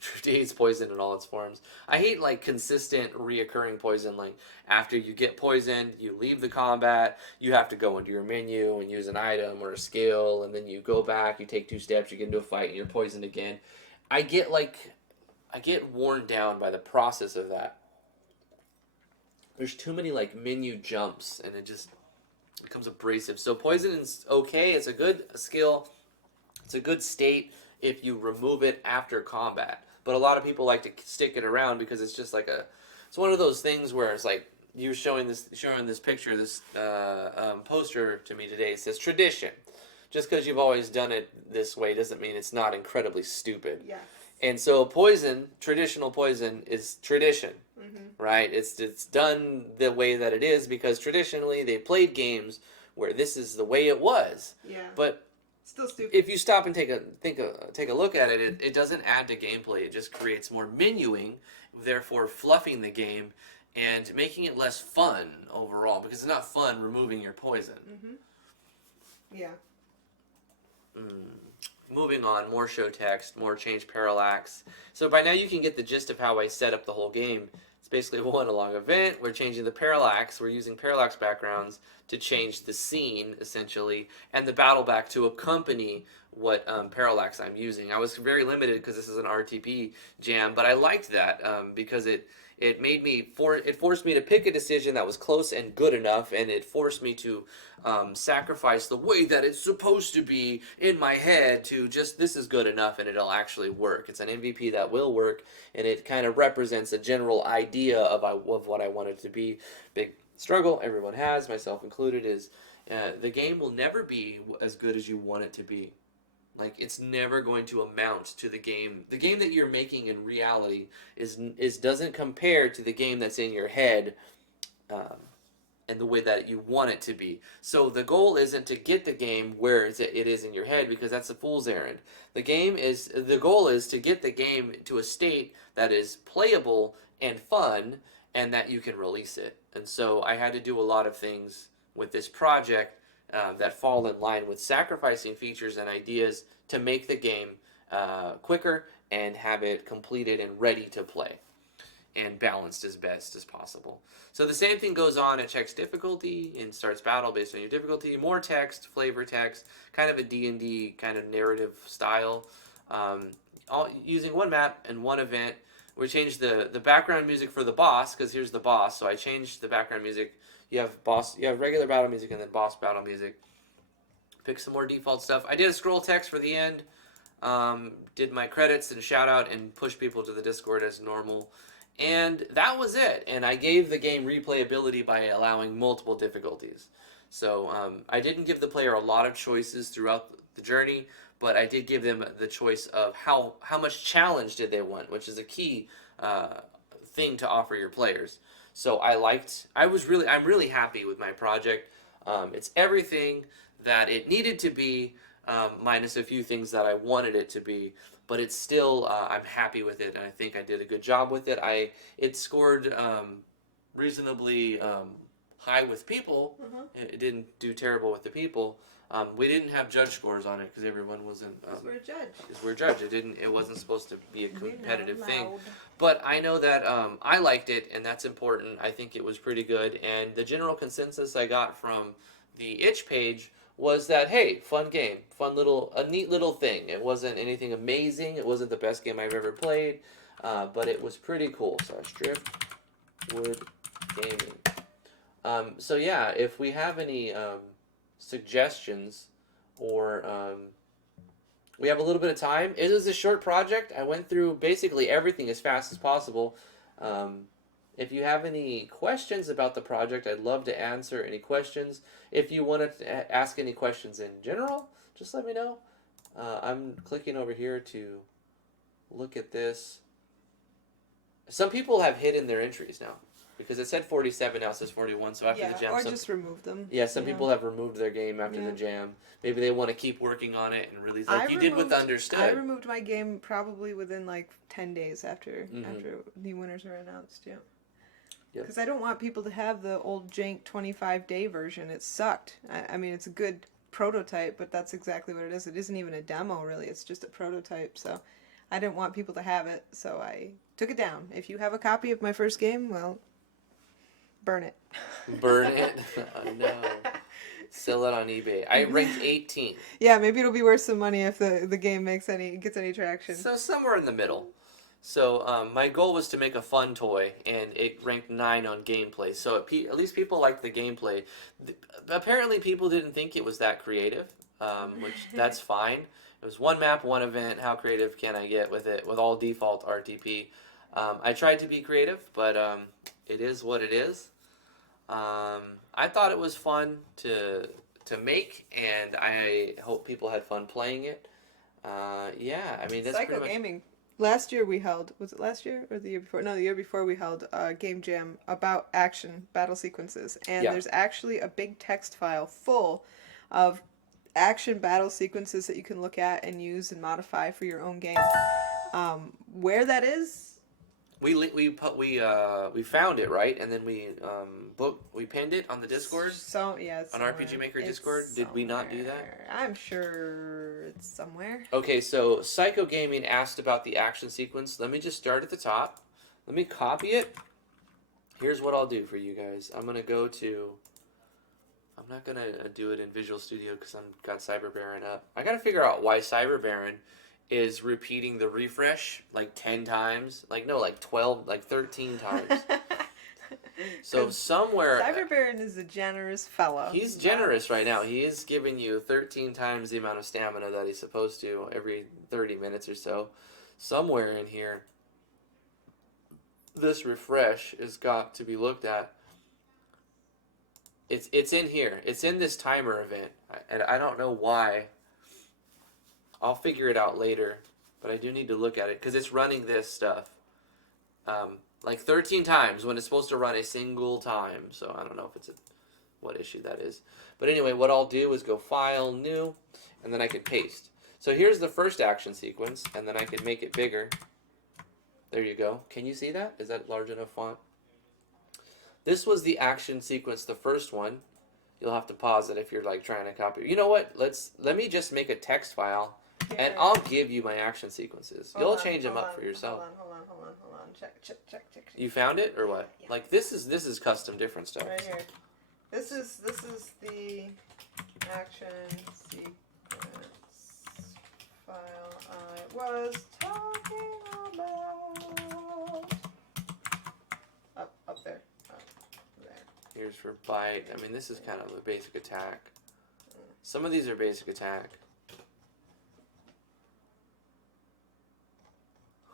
Drifty hates poison in all its forms. I hate like consistent reoccurring poison. Like after you get poisoned, you leave the combat, you have to go into your menu and use an item or a skill, and then you go back, you take 2 steps, you get into a fight, and you're poisoned again. I get worn down by the process of that. There's too many like menu jumps, and it just becomes abrasive. So poison is okay. It's a good skill. It's a good state if you remove it after combat. But a lot of people like to stick it around because it's just like it's one of those things where it's like you showing this picture, this poster to me today. It says tradition. Just because you've always done it this way doesn't mean it's not incredibly stupid. Yeah. And so traditional poison is tradition, right? It's done the way that it is because traditionally they played games where this is the way it was. Yeah. But still stupid. If you stop and take a look at it, it doesn't add to gameplay. It just creates more menuing, therefore fluffing the game and making it less fun overall because it's not fun removing your poison. Yeah. Moving on, more show text, more change parallax. So by now you can get the gist of how I set up the whole game. It's basically one long event. We're changing the parallax. We're using parallax backgrounds to change the scene, essentially, and the battle back to accompany what parallax I'm using. I was very limited because this is an RTP jam, but I liked that because it forced me to pick a decision that was close and good enough, and it forced me to sacrifice the way that it's supposed to be in my head to just, this is good enough and it'll actually work. It's an MVP that will work, and it kind of represents a general idea of what I want it to be. Big struggle everyone has, myself included, is the game will never be as good as you want it to be. Like, it's never going to amount to the game. The game that you're making in reality doesn't compare to the game that's in your head and the way that you want it to be. So the goal isn't to get the game where it is in your head, because that's a fool's errand. The goal is to get the game to a state that is playable and fun, and that you can release it. And so I had to do a lot of things with this project that fall in line with sacrificing features and ideas to make the game quicker and have it completed and ready to play and balanced as best as possible. So the same thing goes on. It checks difficulty and starts battle based on your difficulty. More text, flavor text, kind of a D&D kind of narrative style. All using one map and one event. We changed the background music for the boss, because here's the boss. So I changed the background music. You have regular battle music and then boss battle music. Pick some more default stuff. I did a scroll text for the end. Did my credits and shout out and push people to the Discord as normal. And that was it. And I gave the game replayability by allowing multiple difficulties. So I didn't give the player a lot of choices throughout the journey, but I did give them the choice of how much challenge did they want, which is a key thing to offer your players. So I'm really happy with my project. It's everything that it needed to be, minus a few things that I wanted it to be, but it's still, I'm happy with it, and I think I did a good job with it. It scored reasonably high with people. It didn't do terrible with the people. We didn't have judge scores on it because everyone wasn't. Because we're a judge. Because we're a judge. It wasn't supposed to be a competitive thing. But I know that I liked it, and that's important. I think it was pretty good, and the general consensus I got from the itch page was that, hey, fun game, a neat little thing. It wasn't anything amazing. It wasn't the best game I've ever played, but it was pretty cool. Driftwood Gaming. So yeah, if we have any suggestions or we have a little bit of time. It is a short project. I went through basically everything as fast as possible. If you have any questions about the project, I'd love to answer any questions. If you want to ask any questions in general, just let me know. I'm clicking over here to look at this. Some people have hidden their entries now because it said 47, now it says 41. So after the jam, or just remove them. Yeah, some people have removed their game after the jam. Maybe they want to keep working on it and really, like you did with Understood. I removed my game probably within like 10 days after the winners were announced. Yeah. Because I don't want people to have the old jank 25-day version. It sucked. I mean, it's a good prototype, but that's exactly what it is. It isn't even a demo, really. It's just a prototype. So I didn't want people to have it, so I took it down. If you have a copy of my first game, well, burn it. Burn it? Oh, no. Sell it on eBay. I ranked 18. Yeah, maybe it'll be worth some money if the game gets any traction. So somewhere in the middle. So my goal was to make a fun toy, and it ranked 9 on gameplay. So at least people liked the gameplay. Apparently people didn't think it was that creative, which that's fine. It was one map, one event. How creative can I get with it, with all default RTP? I tried to be creative, but it is what it is. I thought it was fun to make, and I hope people had fun playing it. Yeah, I mean, that's Psycho pretty much... Gaming. Last year we held, was it last year or the year before? No, the year before we held a game jam about action battle sequences. And there's actually a big text file full of action battle sequences that you can look at and use and modify for your own game. Where that is... We found it, right, and then we pinned it on the Discord. So yeah, on RPG Maker Discord. Did we not do that? I'm sure it's somewhere. Okay, so Psycho Gaming asked about the action sequence. Let me just start at the top. Let me copy it. Here's what I'll do for you guys. I'm gonna go to. I'm not gonna do it in Visual Studio because I've got Cyber Baron up. I gotta figure out why Cyber Baron is repeating the refresh like 10 times. Like 12, like 13 times. So somewhere... Cyber Baron is a generous fellow. He's generous right now. He is giving you 13 times the amount of stamina that he's supposed to every 30 minutes or so. Somewhere in here, this refresh has got to be looked at. It's in here. It's in this timer event. And I don't know why. I'll figure it out later, but I do need to look at it because it's running this stuff like 13 times when it's supposed to run a single time. So I don't know if it's what issue that is. But anyway, what I'll do is go File, New, and then I can paste. So here's the first action sequence, and then I can make it bigger. There you go. Can you see that? Is that large enough font? This was the action sequence, the first one. You'll have to pause it if you're like trying to copy. You know what? Let me just make a text file. And I'll give you my action sequences. You'll change them up for yourself. Hold on. Check. You found it or what? Yeah. Like this is custom different stuff. Right here. This is the action sequence file I was talking about. Here's for bite. I mean, this is kind of a basic attack. Some of these are basic attack.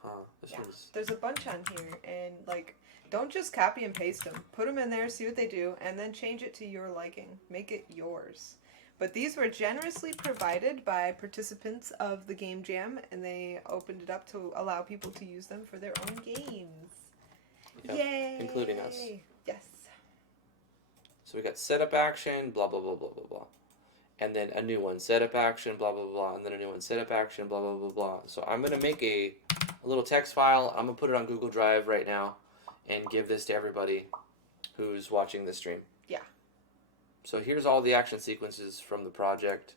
Huh. This one's... There's a bunch on here, and like, don't just copy and paste them. Put them in there, see what they do, and then change it to your liking. Make it yours. But these were generously provided by participants of the Game Jam, and they opened it up to allow people to use them for their own games. Yep, yay! including us. Yes. So we got setup action, blah, blah, blah, blah, blah, blah. And then a new one, setup action, blah, blah, blah, and then a new one, setup action, blah, blah, blah, blah. So I'm going to make a little text file. I'm going to put it on Google Drive right now and give this to everybody who's watching the stream. Yeah. So here's all the action sequences from the project.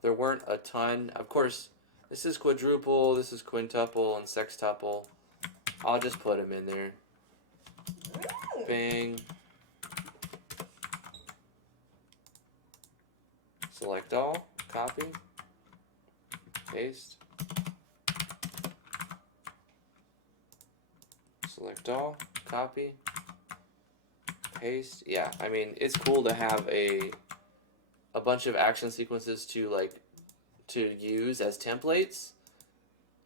There weren't a ton. Of course, this is quadruple, this is quintuple, and sextuple. I'll just put them in there. Bang. Select all, copy, paste. Select all, copy, paste. Yeah, I mean, it's cool to have a bunch of action sequences to use as templates.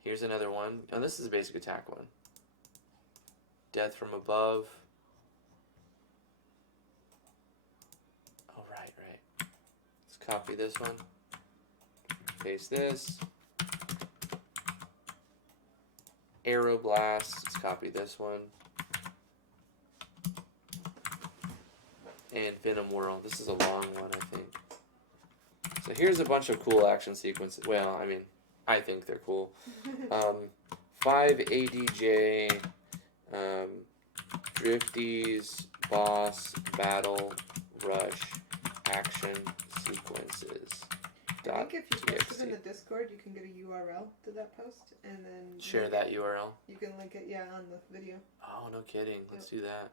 Here's another one. Oh, this is a basic attack one. Death from above. Oh, right. Let's copy this one. Paste this. Arrow blast. Let's copy this one. And Venom Whirl. This is a long one, I think. So here's a bunch of cool action sequences. Well, I mean, I think they're cool. 5 ADJ, Drifty's boss battle rush action sequences. I think if you post it in the Discord, you can get a URL to that post, and then share that URL. You can link it, on the video. Oh, no kidding. Let's do that.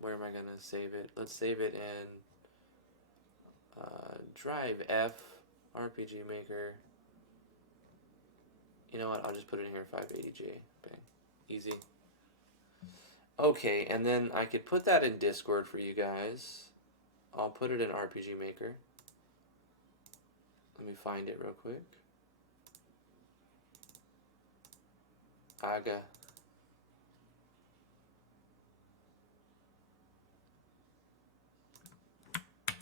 Where am I gonna save it? Let's save it in Drive F, RPG Maker. You know what? I'll just put it in here, 580J. Bang. Easy. Okay, and then I could put that in Discord for you guys. I'll put it in RPG Maker. Let me find it real quick. Aga.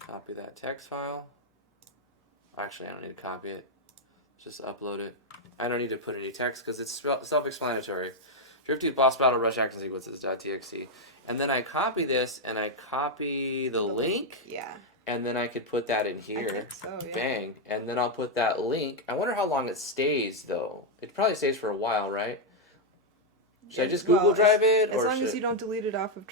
Copy that text file. Actually, I don't need to copy it. Just upload it. I don't need to put any text because it's self-explanatory. Drifty boss battle rush action sequences.txt. And then I copy this and I copy the link. Yeah. And then I could put that in here. I think so, yeah. Bang. And then I'll put that link. I wonder how long it stays though. It probably stays for a while, right? Should I just Google Drive it? As long as you don't delete it off of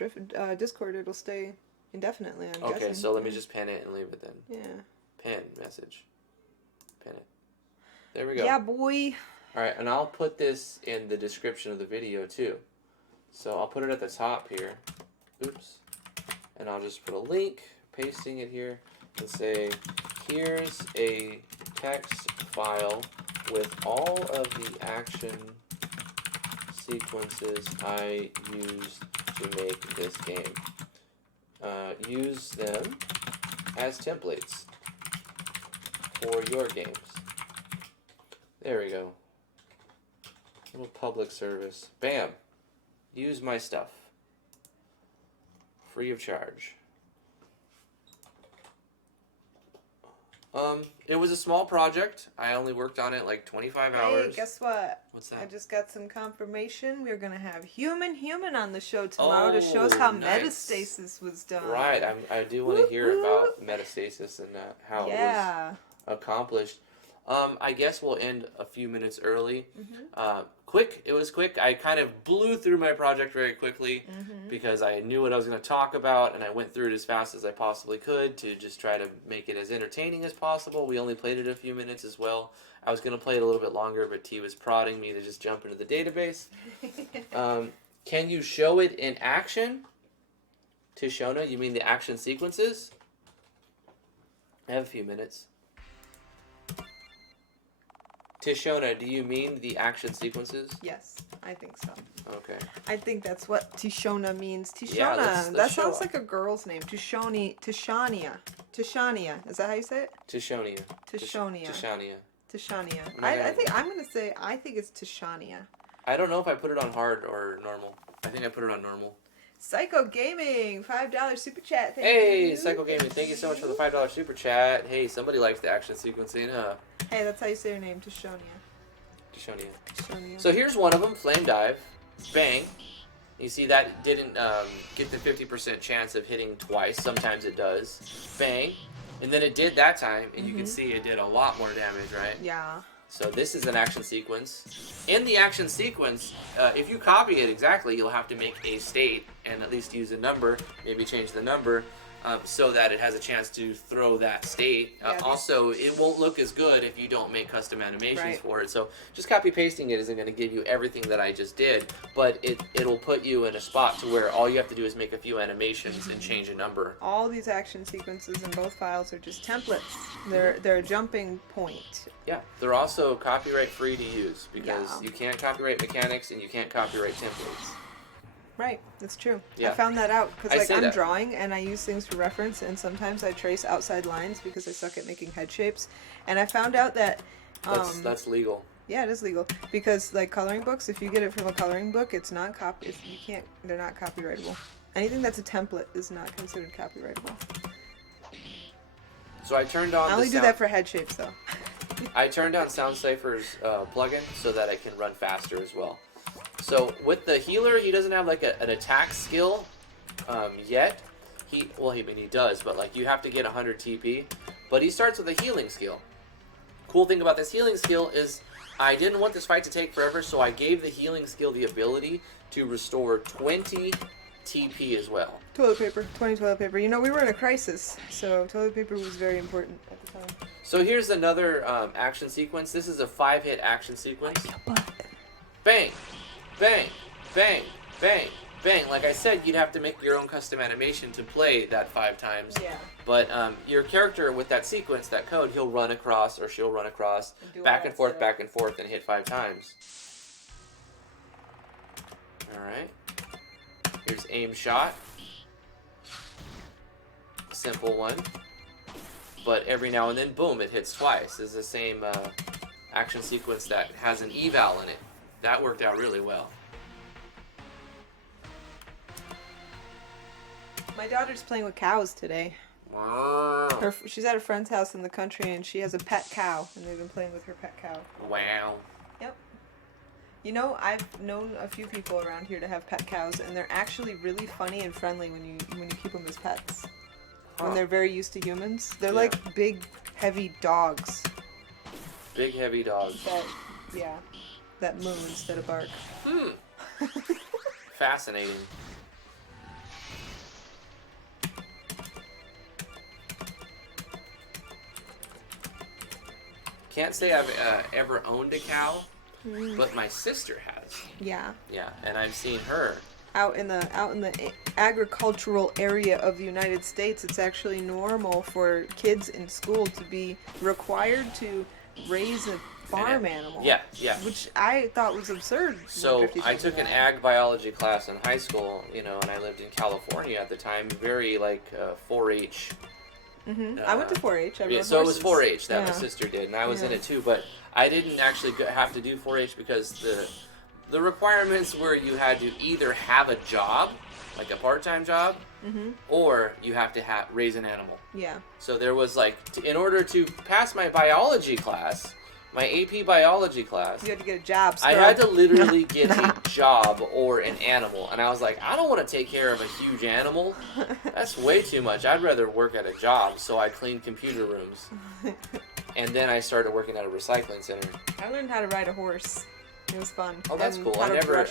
Discord, it'll stay indefinitely, I'm guessing. Okay, so let me just pin it and leave it then. Yeah. Pin message. Pin it. There we go. Yeah, boy. Alright, and I'll put this in the description of the video too. So I'll put it at the top here. Oops. And I'll just put a link, pasting it here, and say, here's a text file with all of the action sequences I used to make this game. Use them as templates for your games. There we go. Little public service. Bam! Use my stuff. Free of charge. It was a small project. I only worked on it like 25 hours. Hey, guess what? What's that? I just got some confirmation. We're going to have Human on the show tomorrow to show us how metastasis was done. Right. I do want to hear about metastasis and how it was accomplished. I guess we'll end a few minutes early. Quick. It was quick. I kind of blew through my project very quickly because I knew what I was going to talk about, and I went through it as fast as I possibly could to just try to make it as entertaining as possible. We only played it a few minutes as well. I was going to play it a little bit longer, but T was prodding me to just jump into the database. Can you show it in action? To Shona, you mean the action sequences? I have a few minutes. Tishona, do you mean the action sequences? Yes, I think so. Okay. I think that's what Tishona means. Tishona. Yeah, let's that show sounds up. like a girl's name. Tishania. Is that how you say it? Tishonia. Tishonia. Tishania. Tishania. I I think it's Tishania. I don't know if I put it on hard or normal. I think I put it on normal. Psycho Gaming, $5 super chat. Thank Hey, you. Psycho Gaming, thank you so much for the $5 super chat. Hey, somebody likes the action sequencing, huh? Hey, that's how you say your name, Tishonia. Tishonia. Tishonia. So here's one of them, Flame Dive. Bang. You see that didn't get the 50% chance of hitting twice. Sometimes it does. Bang. And then it did that time, and you can see it did a lot more damage, right? Yeah. So this is an action sequence. In the action sequence, if you copy it exactly, you'll have to make a state and at least use a number, maybe change the number, so that it has a chance to throw that state. Also, it won't look as good if you don't make custom animations for it. So just copy pasting it isn't going to give you everything that I just did, but it'll put you in a spot to where all you have to do is make a few animations and change a number. All these action sequences in both files are just templates. They're a jumping point. Yeah, they're also copyright free to use because you can't copyright mechanics and you can't copyright templates. Right, that's true. Yeah. I found that out because I'm that. drawing and I use things for reference, and sometimes I trace outside lines because I suck at making head shapes. And I found out that That's legal. yeah, it is legal because like coloring books, if you get it from a coloring book, it's not they're not copyrightable. Anything that's a template is not considered copyrightable. So I turned on. I only do that for head shapes though. I turned on SoundCypher's plugin so that it can run faster as well. So with the healer, he doesn't have like an attack skill yet. He does, but like you have to get 100 TP. But he starts with a healing skill. Cool thing about this healing skill is I didn't want this fight to take forever, so I gave the healing skill the ability to restore 20 TP as well. Toilet paper, 20 toilet paper. You know, we were in a crisis, so toilet paper was very important at the time. So here's another action sequence. This is a 5-hit action sequence. Bang, bang, bang, bang, bang. Like I said, you'd have to make your own custom animation to play that 5 times. Yeah. But your character with that sequence, that code, he'll run across or she'll run across back and forth, and hit 5 times. All right. Here's Eames Shot. Simple one. But every now and then, boom, it hits twice. It's the same action sequence that has an eval in it. That worked out really well. My daughter's playing with cows today. Wow. She's at a friend's house in the country, and she has a pet cow, and they've been playing with her pet cow. Wow. Yep. You know, I've known a few people around here to have pet cows, and they're actually really funny and friendly when you keep them as pets. When they're very used to humans. They're like big, heavy dogs. Big, heavy dogs. That moo instead of bark. Fascinating. Can't say I've ever owned a cow, but my sister has. Yeah. Yeah, and I've seen her. Out in the agricultural area of the United States, it's actually normal for kids in school to be required to raise a farm animal. Yeah. Which I thought was absurd. So I took an ag biology class in high school, and I lived in California at the time. Very like 4-H. I went to 4-H. So it was 4-H that my sister did, and I was in it too. But I didn't actually have to do 4-H because the requirements were you had to either have a job, like a part-time job, or you have to raise an animal. Yeah. So there was in order to pass my biology class, my AP biology class, you had to get a job. I had to literally get a job or an animal, and I was like, I don't want to take care of a huge animal. That's way too much. I'd rather work at a job. So I cleaned computer rooms, and then I started working at a recycling center. I learned how to ride a horse. It was fun. Oh, that's cool. I never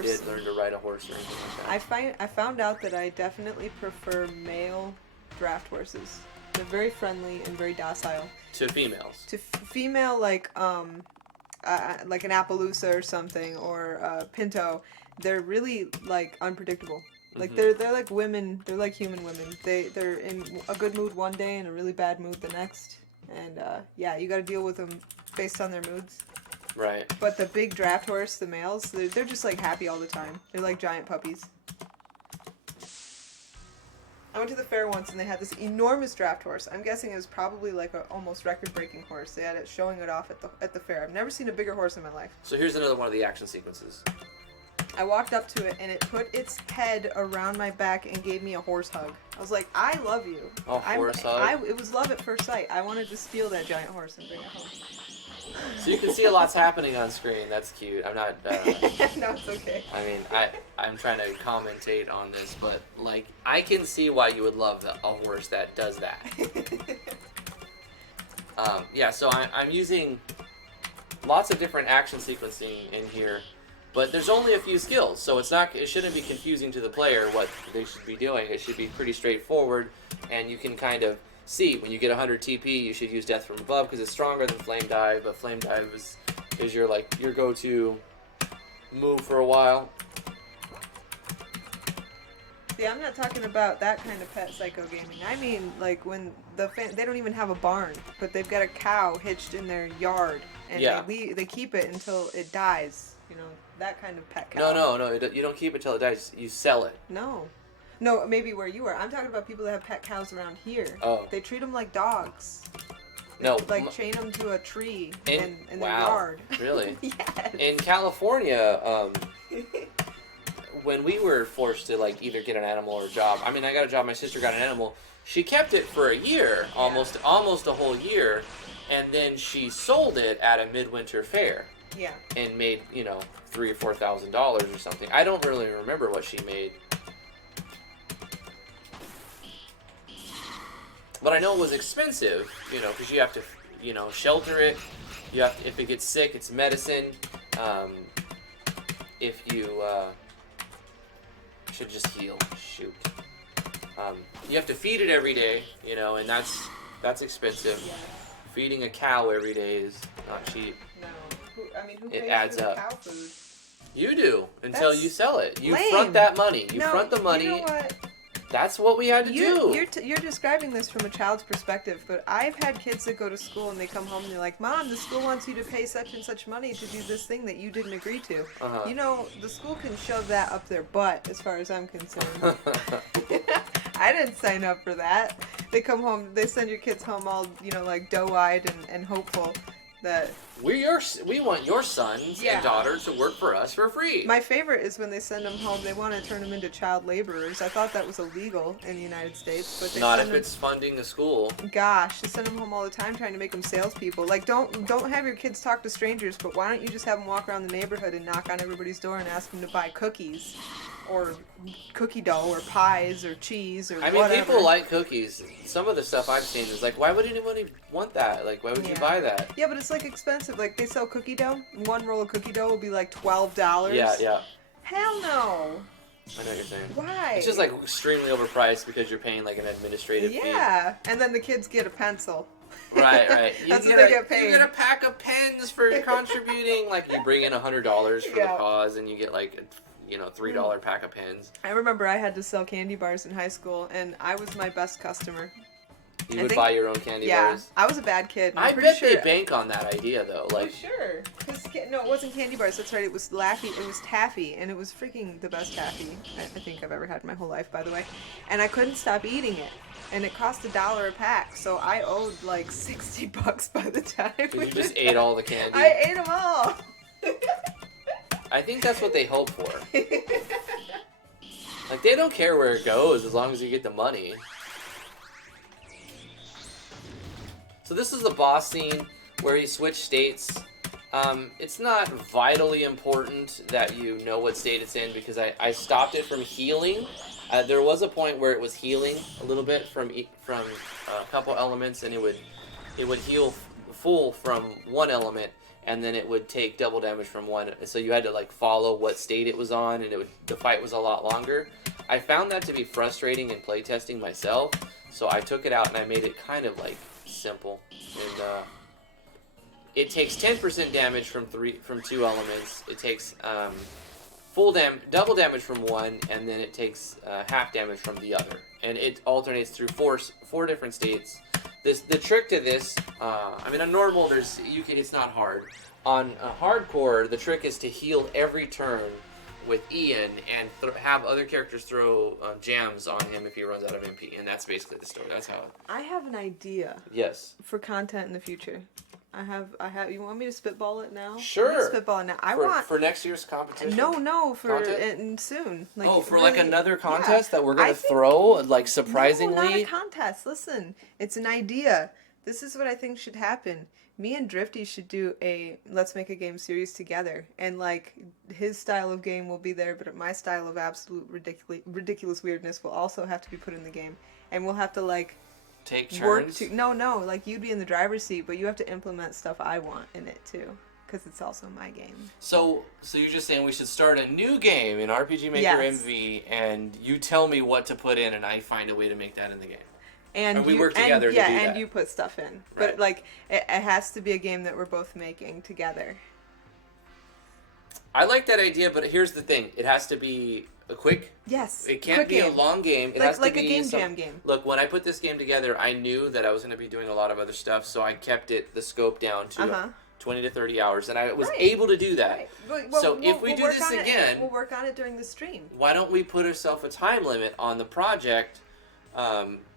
did learn to ride a horse or anything like that. I found out that I definitely prefer male draft horses. They're very friendly and very docile. To females. To female, like an Appaloosa or something, or a Pinto, they're really unpredictable. Like they're like women. They're like human women. They're in a good mood one day and a really bad mood the next. And you got to deal with them based on their moods. Right. But the big draft horse, the males, they're just like happy all the time. They're like giant puppies. I went to the fair once and they had this enormous draft horse. I'm guessing it was probably like a almost record-breaking horse. They had it showing it off at the fair. I've never seen a bigger horse in my life. So here's another one of the action sequences. I walked up to it and it put its head around my back and gave me a horse hug. I was like, I love you. Horse hug? It was love at first sight. I wanted to steal that giant horse and bring it home. So you can see a lot's happening on screen. That's cute. I'm not. No, it's okay. I mean, I'm trying to commentate on this, but like I can see why you would love a horse that does that. Yeah. So I'm using lots of different action sequencing in here, but there's only a few skills, so it shouldn't be confusing to the player what they should be doing. It should be pretty straightforward, and you can kind of see when you get 100 TP, you should use Death from Above because it's stronger than Flame Dive, but Flame Dive is your go-to move for a while. See, I'm not talking about that kind of pet psycho gaming. I mean, like when they don't even have a barn, but they've got a cow hitched in their yard, and they keep it until it dies. You know, that kind of pet cow. No, you don't keep it till it dies. You sell it. No, maybe where you are. I'm talking about people that have pet cows around here. Oh. They treat them like dogs. No. Like chain them to a tree in their wow. yard. Really? Yes. In California, when we were forced to like either get an animal or a job. I mean, I got a job. My sister got an animal. She kept it for a year, almost a whole year, and then she sold it at a midwinter fair. Yeah. And made $3,000 or $4,000 or something. I don't really remember what she made. But I know it was expensive, because you have to, shelter it. You have to, if it gets sick, it's medicine. If you should just heal. Shoot. You have to feed it every day, and that's expensive. Yeah. Feeding a cow every day is not cheap. No. Who pays it adds for the up. cow food? You do until you sell it. You lame. front that money. You front the money. You know what? That's what we had to do. You're describing this from a child's perspective, but I've had kids that go to school and they come home and they're like, Mom, the school wants you to pay such and such money to do this thing that you didn't agree to. Uh-huh. The school can shove that up their butt as far as I'm concerned. I didn't sign up for that. They come home, they send your kids home all, like doe-eyed and hopeful that... We want your sons and daughters to work for us for free. My favorite is when they send them home, they want to turn them into child laborers. I thought that was illegal in the United States. But not if it's funding a school. Gosh, they send them home all the time trying to make them salespeople. Like, don't have your kids talk to strangers, but why don't you just have them walk around the neighborhood and knock on everybody's door and ask them to buy cookies? Or cookie dough, or pies, or cheese, or whatever. I mean, people like cookies. Some of the stuff I've seen is like, why would anybody want that? Like, why would you buy that? Yeah, but it's like expensive. Like, they sell cookie dough. One roll of cookie dough will be like $12. Yeah. Hell no. I know what you're saying. Why? It's just like extremely overpriced because you're paying like an administrative fee. Yeah, and then the kids get a pencil. Right. That's what they get paid. You get a pack of pens for contributing. Like, you bring in $100 for the cause, and you get like $3 pack of pens. I remember I had to sell candy bars in high school, and I was my best customer. You would buy your own candy bars? Yeah, I was a bad kid. I bet they bank on that idea, though. Like, sure. No, it wasn't candy bars. That's right. It was it was taffy, and it was freaking the best taffy I think I've ever had in my whole life, by the way. And I couldn't stop eating it. And it cost $1 a pack, so I owed like $60 by the time. You just ate all the candy? I ate them all. I think that's what they hope for. Like, they don't care where it goes as long as you get the money. So this is the boss scene where you switch states. It's not vitally important that you know what state it's in because I stopped it from healing. There was a point where it was healing a little bit from a couple elements, and it would heal full from one element, and then it would take double damage from one. So you had to like follow what state it was on, and the fight was a lot longer. I found that to be frustrating in playtesting myself, so I took it out and I made it kind of like simple. And it takes 10% damage from two elements. It takes double damage from one, and then it takes half damage from the other. And it alternates through four different states. The trick to this, I mean, on normal, it's not hard, On hardcore, the trick is to heal every turn with Ian and have other characters throw jams on him if he runs out of MP, and that's basically the story. That's how. I have an idea. Yes. For content in the future. I have. You want me to spitball it now? Sure. Spitball it now. For next year's competition. No, for content? soon. For like another contest that we're gonna throw, like surprisingly. No, not a contest. Listen, it's an idea. This is what I think should happen. Me and Drifty should do a Let's Make a Game series together, and like his style of game will be there, but my style of absolute ridiculous weirdness will also have to be put in the game, and we'll have to like. Take turns? No, like you'd be in the driver's seat, but you have to implement stuff I want in it too, because it's also my game. So you're just saying we should start a new game in RPG Maker MV, and you tell me what to put in, and I find a way to make that in the game. And we work together to do that. and you put stuff in. Right. But like, it has to be a game that we're both making together. I like that idea, but here's the thing: it has to be a quick. Yes. It can't be a long game. It has to be a game jam game. Look, when I put this game together, I knew that I was going to be doing a lot of other stuff, so I kept the scope down to 20 to 30 hours, and I was able to do that. Right. Well, so if we do this again, we'll work on it during the stream. Why don't we put ourselves a time limit on the project?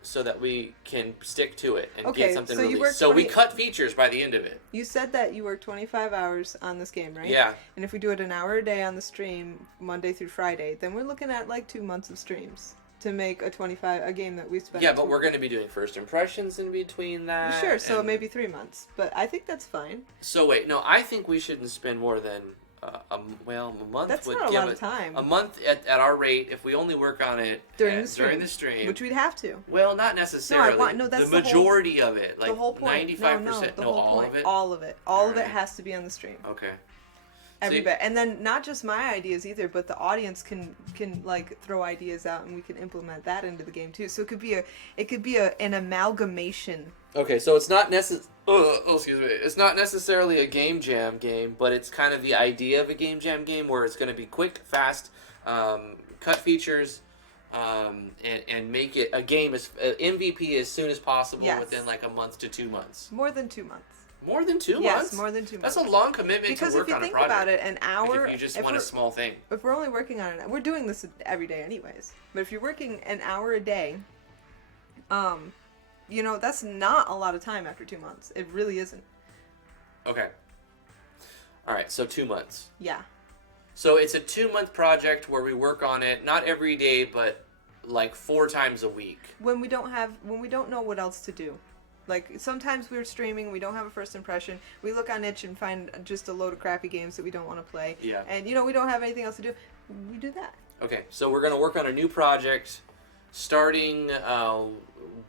So that we can stick to it and get something released. So we cut features by the end of it. You said that you work 25 hours on this game, right? Yeah. And if we do it an hour a day on the stream, Monday through Friday, then we're looking at like 2 months of streams to make a game that we spent. Yeah, but we're going to be doing first impressions in between that. Sure, so maybe 3 months. But I think that's fine. So wait, no, I think we shouldn't spend more than... a month. That's not a lot of time. A month at our rate, if we only work on it during the stream, which we'd have to. Well, not necessarily. No, that's the majority of it, like the whole point. 95%. No, all of it. All of it. All of it has to be on the stream. Okay. Every bit, and then not just my ideas either, but the audience can like throw ideas out, and we can implement that into the game too. So it could be an amalgamation. Okay, so it's not It's not necessarily a game jam game, but it's kind of the idea of a game jam game where it's going to be quick, fast, cut features, and make it a game as MVP as soon as possible within like a month to 2 months. More than 2 months. More than 2 months? Yes, more than 2 months. That's a long commitment to work on a project. Because if you think about it, an hour... Like if you just want a small thing. If we're only working on it... We're doing this every day anyways. But if you're working an hour a day, that's not a lot of time after 2 months. It really isn't. Okay. All right, so 2 months. Yeah. So it's a 2-month project where we work on it, not every day, but like 4 times a week. When we don't know what else to do. Like, sometimes we're streaming, we don't have a first impression. We look on itch and find just a load of crappy games that we don't want to play. Yeah. And, we don't have anything else to do. We do that. Okay, so we're going to work on a new project starting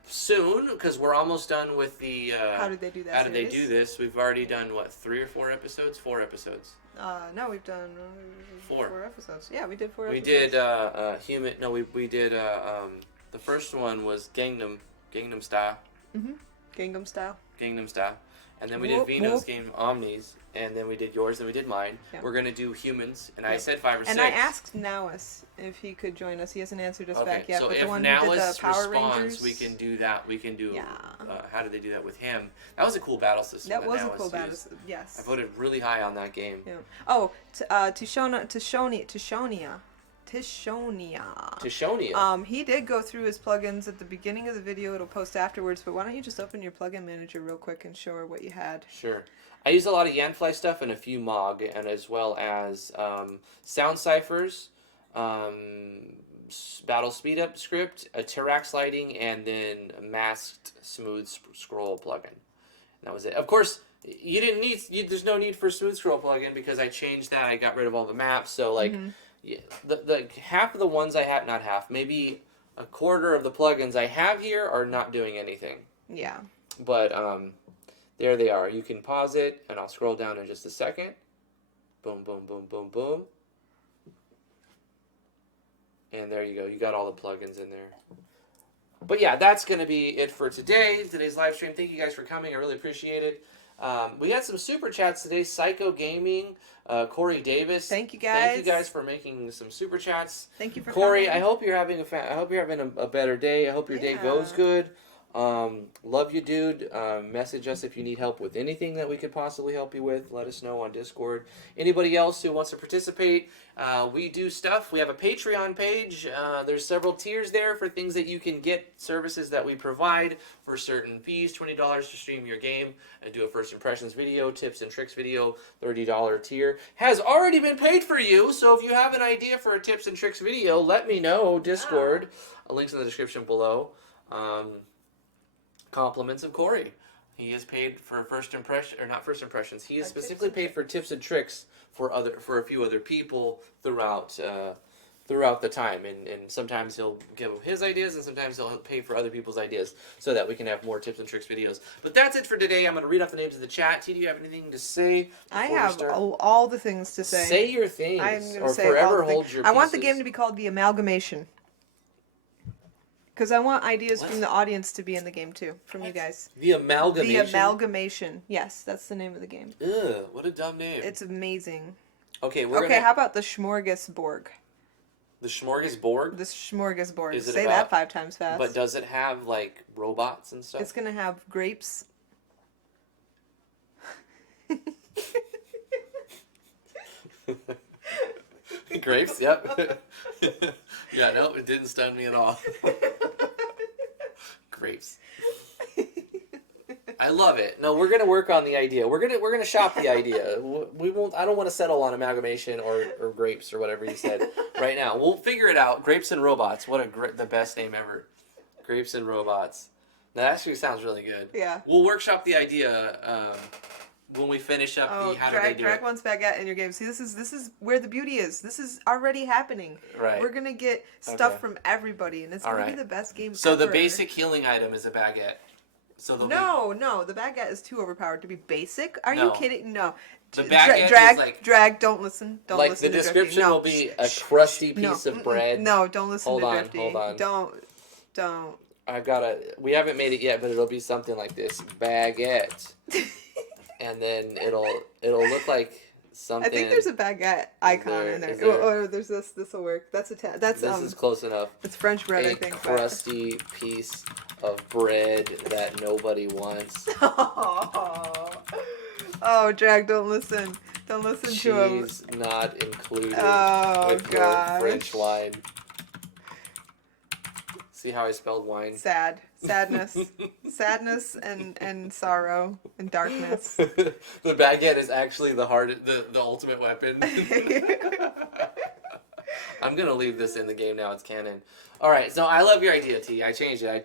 soon, because we're almost done with the... How Did They Do That How Did series? They Do This? We've already done, 3 or 4 episodes? 4 episodes. No, we've done 4 episodes. Yeah, we did 4 we episodes. We did, the first one was Gangnam Style. Mm-hmm. Gangnam Style. And then we did Vino's game, Omnis, and then we did yours, and we did mine. Yeah. We're going to do humans, and I said 5 or 6. And I asked Nawis if he could join us. He hasn't answered us back yet. So but if the one Nawis who did the Power responds, Rangers, we can do that. We can do, How Did They Do That with him? That was a cool battle system. That was a cool battle system, yes. I voted really high on that game. Yeah. Oh, Tishonia. He did go through his plugins at the beginning of the video. It'll post afterwards, but why don't you just open your plugin manager real quick and show her what you had? Sure. I used a lot of Yanfly stuff and a few Mog, and as well as sound ciphers, battle speed up script, a Tirax lighting, and then a masked smooth scroll plugin. And that was it. Of course, there's no need for smooth scroll plugin because I changed that. I got rid of all the maps, so like. Mm-hmm. Yeah, the half of the ones I have, not half, maybe a quarter of the plugins I have here are not doing anything. Yeah. But there they are. You can pause it, and I'll scroll down in just a second. Boom, boom, boom, boom, boom. And there you go. You got all the plugins in there. But yeah, that's going to be it for today's live stream. Thank you guys for coming. I really appreciate it. We had some super chats today. Psycho Gaming, Corey Davis. Thank you guys. Thank you guys for making some super chats. Thank you for Corey. coming. I hope you're having a better day. I hope your day goes good. Love you, dude. Message us if you need help with anything that we could possibly help you with. Let us know on Discord. Anybody else who wants to participate, we do stuff. We have a Patreon page. There's several tiers there for things that you can get, services that we provide for certain fees. $20 to stream your game and do a first impressions video, tips and tricks video. $30 tier has already been paid for you. So if you have an idea for a tips and tricks video, let me know. Discord. Links in the description below. Compliments of Corey. He is paid for first impression, or not first impressions. He is specifically paid for tips and tricks for a few other people throughout the time, and sometimes he'll give his ideas, and sometimes he'll pay for other people's ideas, so that we can have more tips and tricks videos. But that's it for today. I'm going to read off the names of the chat. T, do you have anything to say? I have all the things to say. Say your things, I'm going or to say forever all the hold your I want the pieces. game to be called The Amalgamation. Because I want ideas from the audience to be in the game too, from you guys. The Amalgamation? The Amalgamation. Yes, that's the name of the game. Ugh, what a dumb name. It's amazing. Okay, how about the Smorgasbord? The Smorgasbord? The Smorgasbord. Is it Say that 5 times fast. But does it have, like, robots and stuff? It's going to have grapes. Grapes, yep. Yeah, no, it didn't stun me at all. Grapes. I love it. No, we're gonna work on the idea. We're gonna shop the idea. We won't. I don't want to settle on amalgamation or grapes or whatever you said right now. We'll figure it out. Grapes and robots. What the best name ever. Grapes and robots. That actually sounds really good. Yeah. We'll workshop the idea. When we finish up the how do they do drag it. one's baguette in your game. See, this is where the beauty is. This is already happening. Right. We're gonna get stuff from everybody, and it's gonna be the best game So ever. the basic healing item is a baguette. So No, the baguette is too overpowered to be basic. Are you kidding? No. The baguette is like... Drag, don't listen. Don't like listen the to description Drifty. will be a crusty piece of bread. No, don't listen to Drifty. Hold on. Don't. We haven't made it yet, but it'll be something like this. Baguette. And then it'll look like something. I think there's a baguette icon in there. Or there's this. This will work. This is close enough. It's French bread, I think. A crusty piece of bread that nobody wants. Oh, Drag, don't listen. Don't listen to him. Cheese not included with gosh. your French wine. See how I spelled wine? Sadness. Sadness and sorrow and darkness. The baguette is actually the ultimate weapon. I'm going to leave this in the game now. It's canon. All right. So I love your idea, T. I changed it. I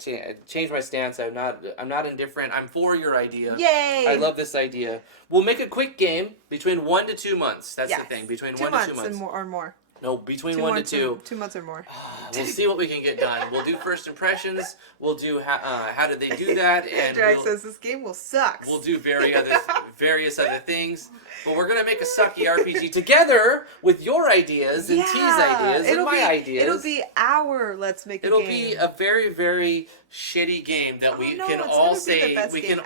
changed my stance. I'm not indifferent. I'm for your idea. Yay! I love this idea. We'll make a quick game between 1 to 2 months. That's the thing. Between 1 to 2 months. Or more. No, between 1 to 2. 2 months or more. We'll see what we can get done. We'll do first impressions. We'll do how did they do that, and Drag says this game will suck. We'll do various other things. But we're gonna make a sucky RPG together with your ideas and T's ideas and my ideas. It'll be our let's make a game. It'll be a very, very shitty game that we can all say we can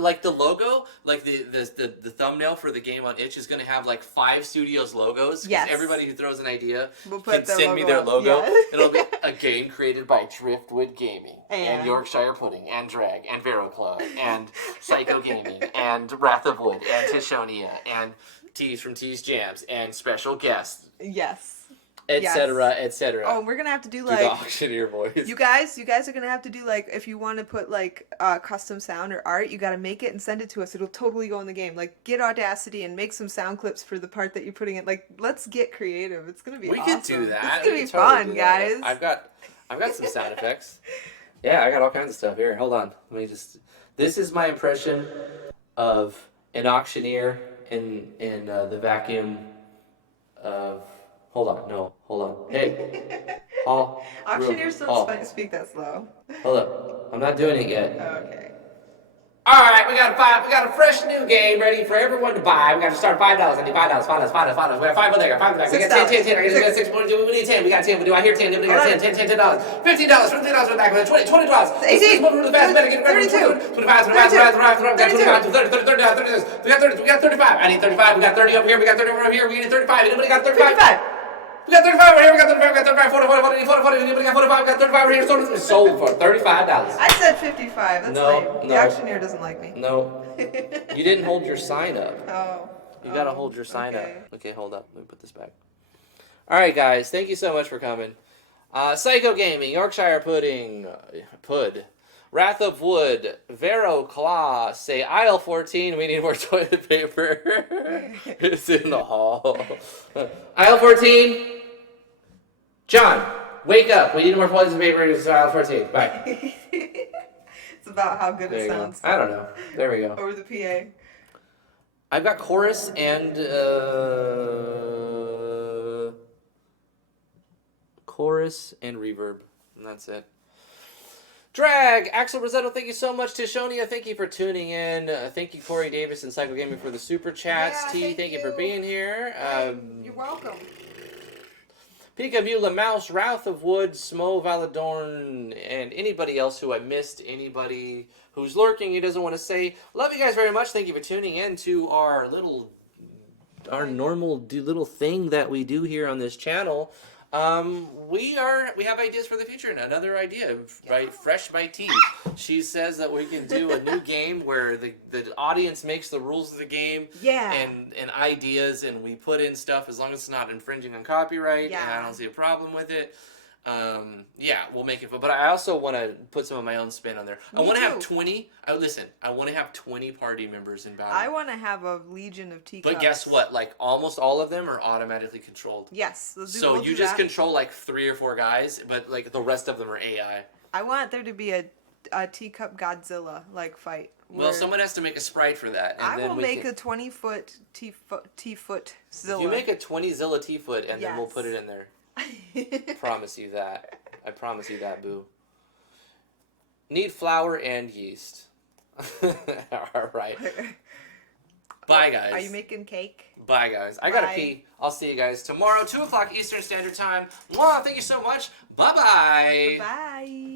like the logo, like the thumbnail for the game on Itch is gonna have like 5 studios logos. Yes. Everybody who throws an idea can send me their logo. Yeah. It'll be a game created by Driftwood Gaming and Yorkshire Pudding and Drag and Vero Club and Psycho Gaming and Wrath of Wood and Tishonia and Tees from Tees Jams and special guests. Yes. Etc. Etc. Oh, we're gonna have to do like the auctioneer voice. You guys are gonna have to do like if you want to put like custom sound or art, you gotta make it and send it to us. It'll totally go in the game. Like get Audacity and make some sound clips for the part that you're putting in. Like let's get creative. It's gonna be awesome. We could do that. It's gonna be fun, guys. I've got some sound effects. Yeah, I got all kinds of stuff here. Hold on. Let me just. This is my impression of an auctioneer in the vacuum of. Hold on. Hey. Auctioneers don't speak that slow. Hold up. I'm not doing it yet. Okay. All right, we got a fresh new game ready for everyone to buy. We got to start $5. I need $5. We got 5 over there. 5 back. We got 10. I got 6. We need 10. We got 10. Do I hear 10? We got 10. $10. $15. $15 in the back. $20. 18. 32. 25. 30. We got 35. I need 35. We got 30 up here. We got 30 over here. We need 35. Anybody got 35? We got 35 right here. We got 35. We got 35. 40, 40, 40, 40, 40. We got 45. We got 35 right here. Sold for $35. I said 55. That's No, lame. no. The auctioneer doesn't like me. No. You didn't hold your sign up. Oh. You gotta hold your sign okay. up. Okay, hold up. Let me put this back. All right, guys. Thank you so much for coming. Psycho Gaming, Yorkshire Pudding, Pud, Wrath of Wood, Vero Claw, say aisle 14. We need more toilet paper. It's in the hall. Aisle 14. John, wake up. We need more toilet paper. It's aisle 14. Bye. It's about how good it sounds. I don't know. There we go. Over the PA. I've got chorus and reverb, and that's it. Drag, Axel Rosetto, thank you so much. Tishonia, thank you for tuning in. Thank you, Corey Davis and Psycho Gaming for the super chats. Yeah, thank you for being here. You're welcome. Peekaboo, Mouse, Wrath of Wood, Smo, Valadorn, and anybody else who I missed, anybody who's lurking, who doesn't want to say. Love you guys very much. Thank you for tuning in to our normal little thing that we do here on this channel. We have ideas for the future, and another idea, right? Fresh by T. She says that we can do a new game where the audience makes the rules of the game, and ideas, and we put in stuff as long as it's not infringing on copyright, and I don't see a problem with it. We'll make it fun. But I also want to put some of my own spin on there. I want to have 20. I want to have 20 party members in battle. I want to have a legion of teacups. But guess what? Like almost all of them are automatically controlled. Yes. So you just control like 3 or 4 guys, but like the rest of them are AI. I want there to be a teacup Godzilla like fight. Well, someone has to make a sprite for that. And I will make a 20-foot T-foot Zilla. You make a 20 Zilla T-foot, and then we'll put it in there. Promise you that. I promise you that, boo. Need flour and yeast. All right. Bye, guys. Are you making cake? Bye, guys. I gotta pee. I'll see you guys tomorrow, 2 o'clock Eastern Standard Time. Mwah, thank you so much. Bye-bye. Bye.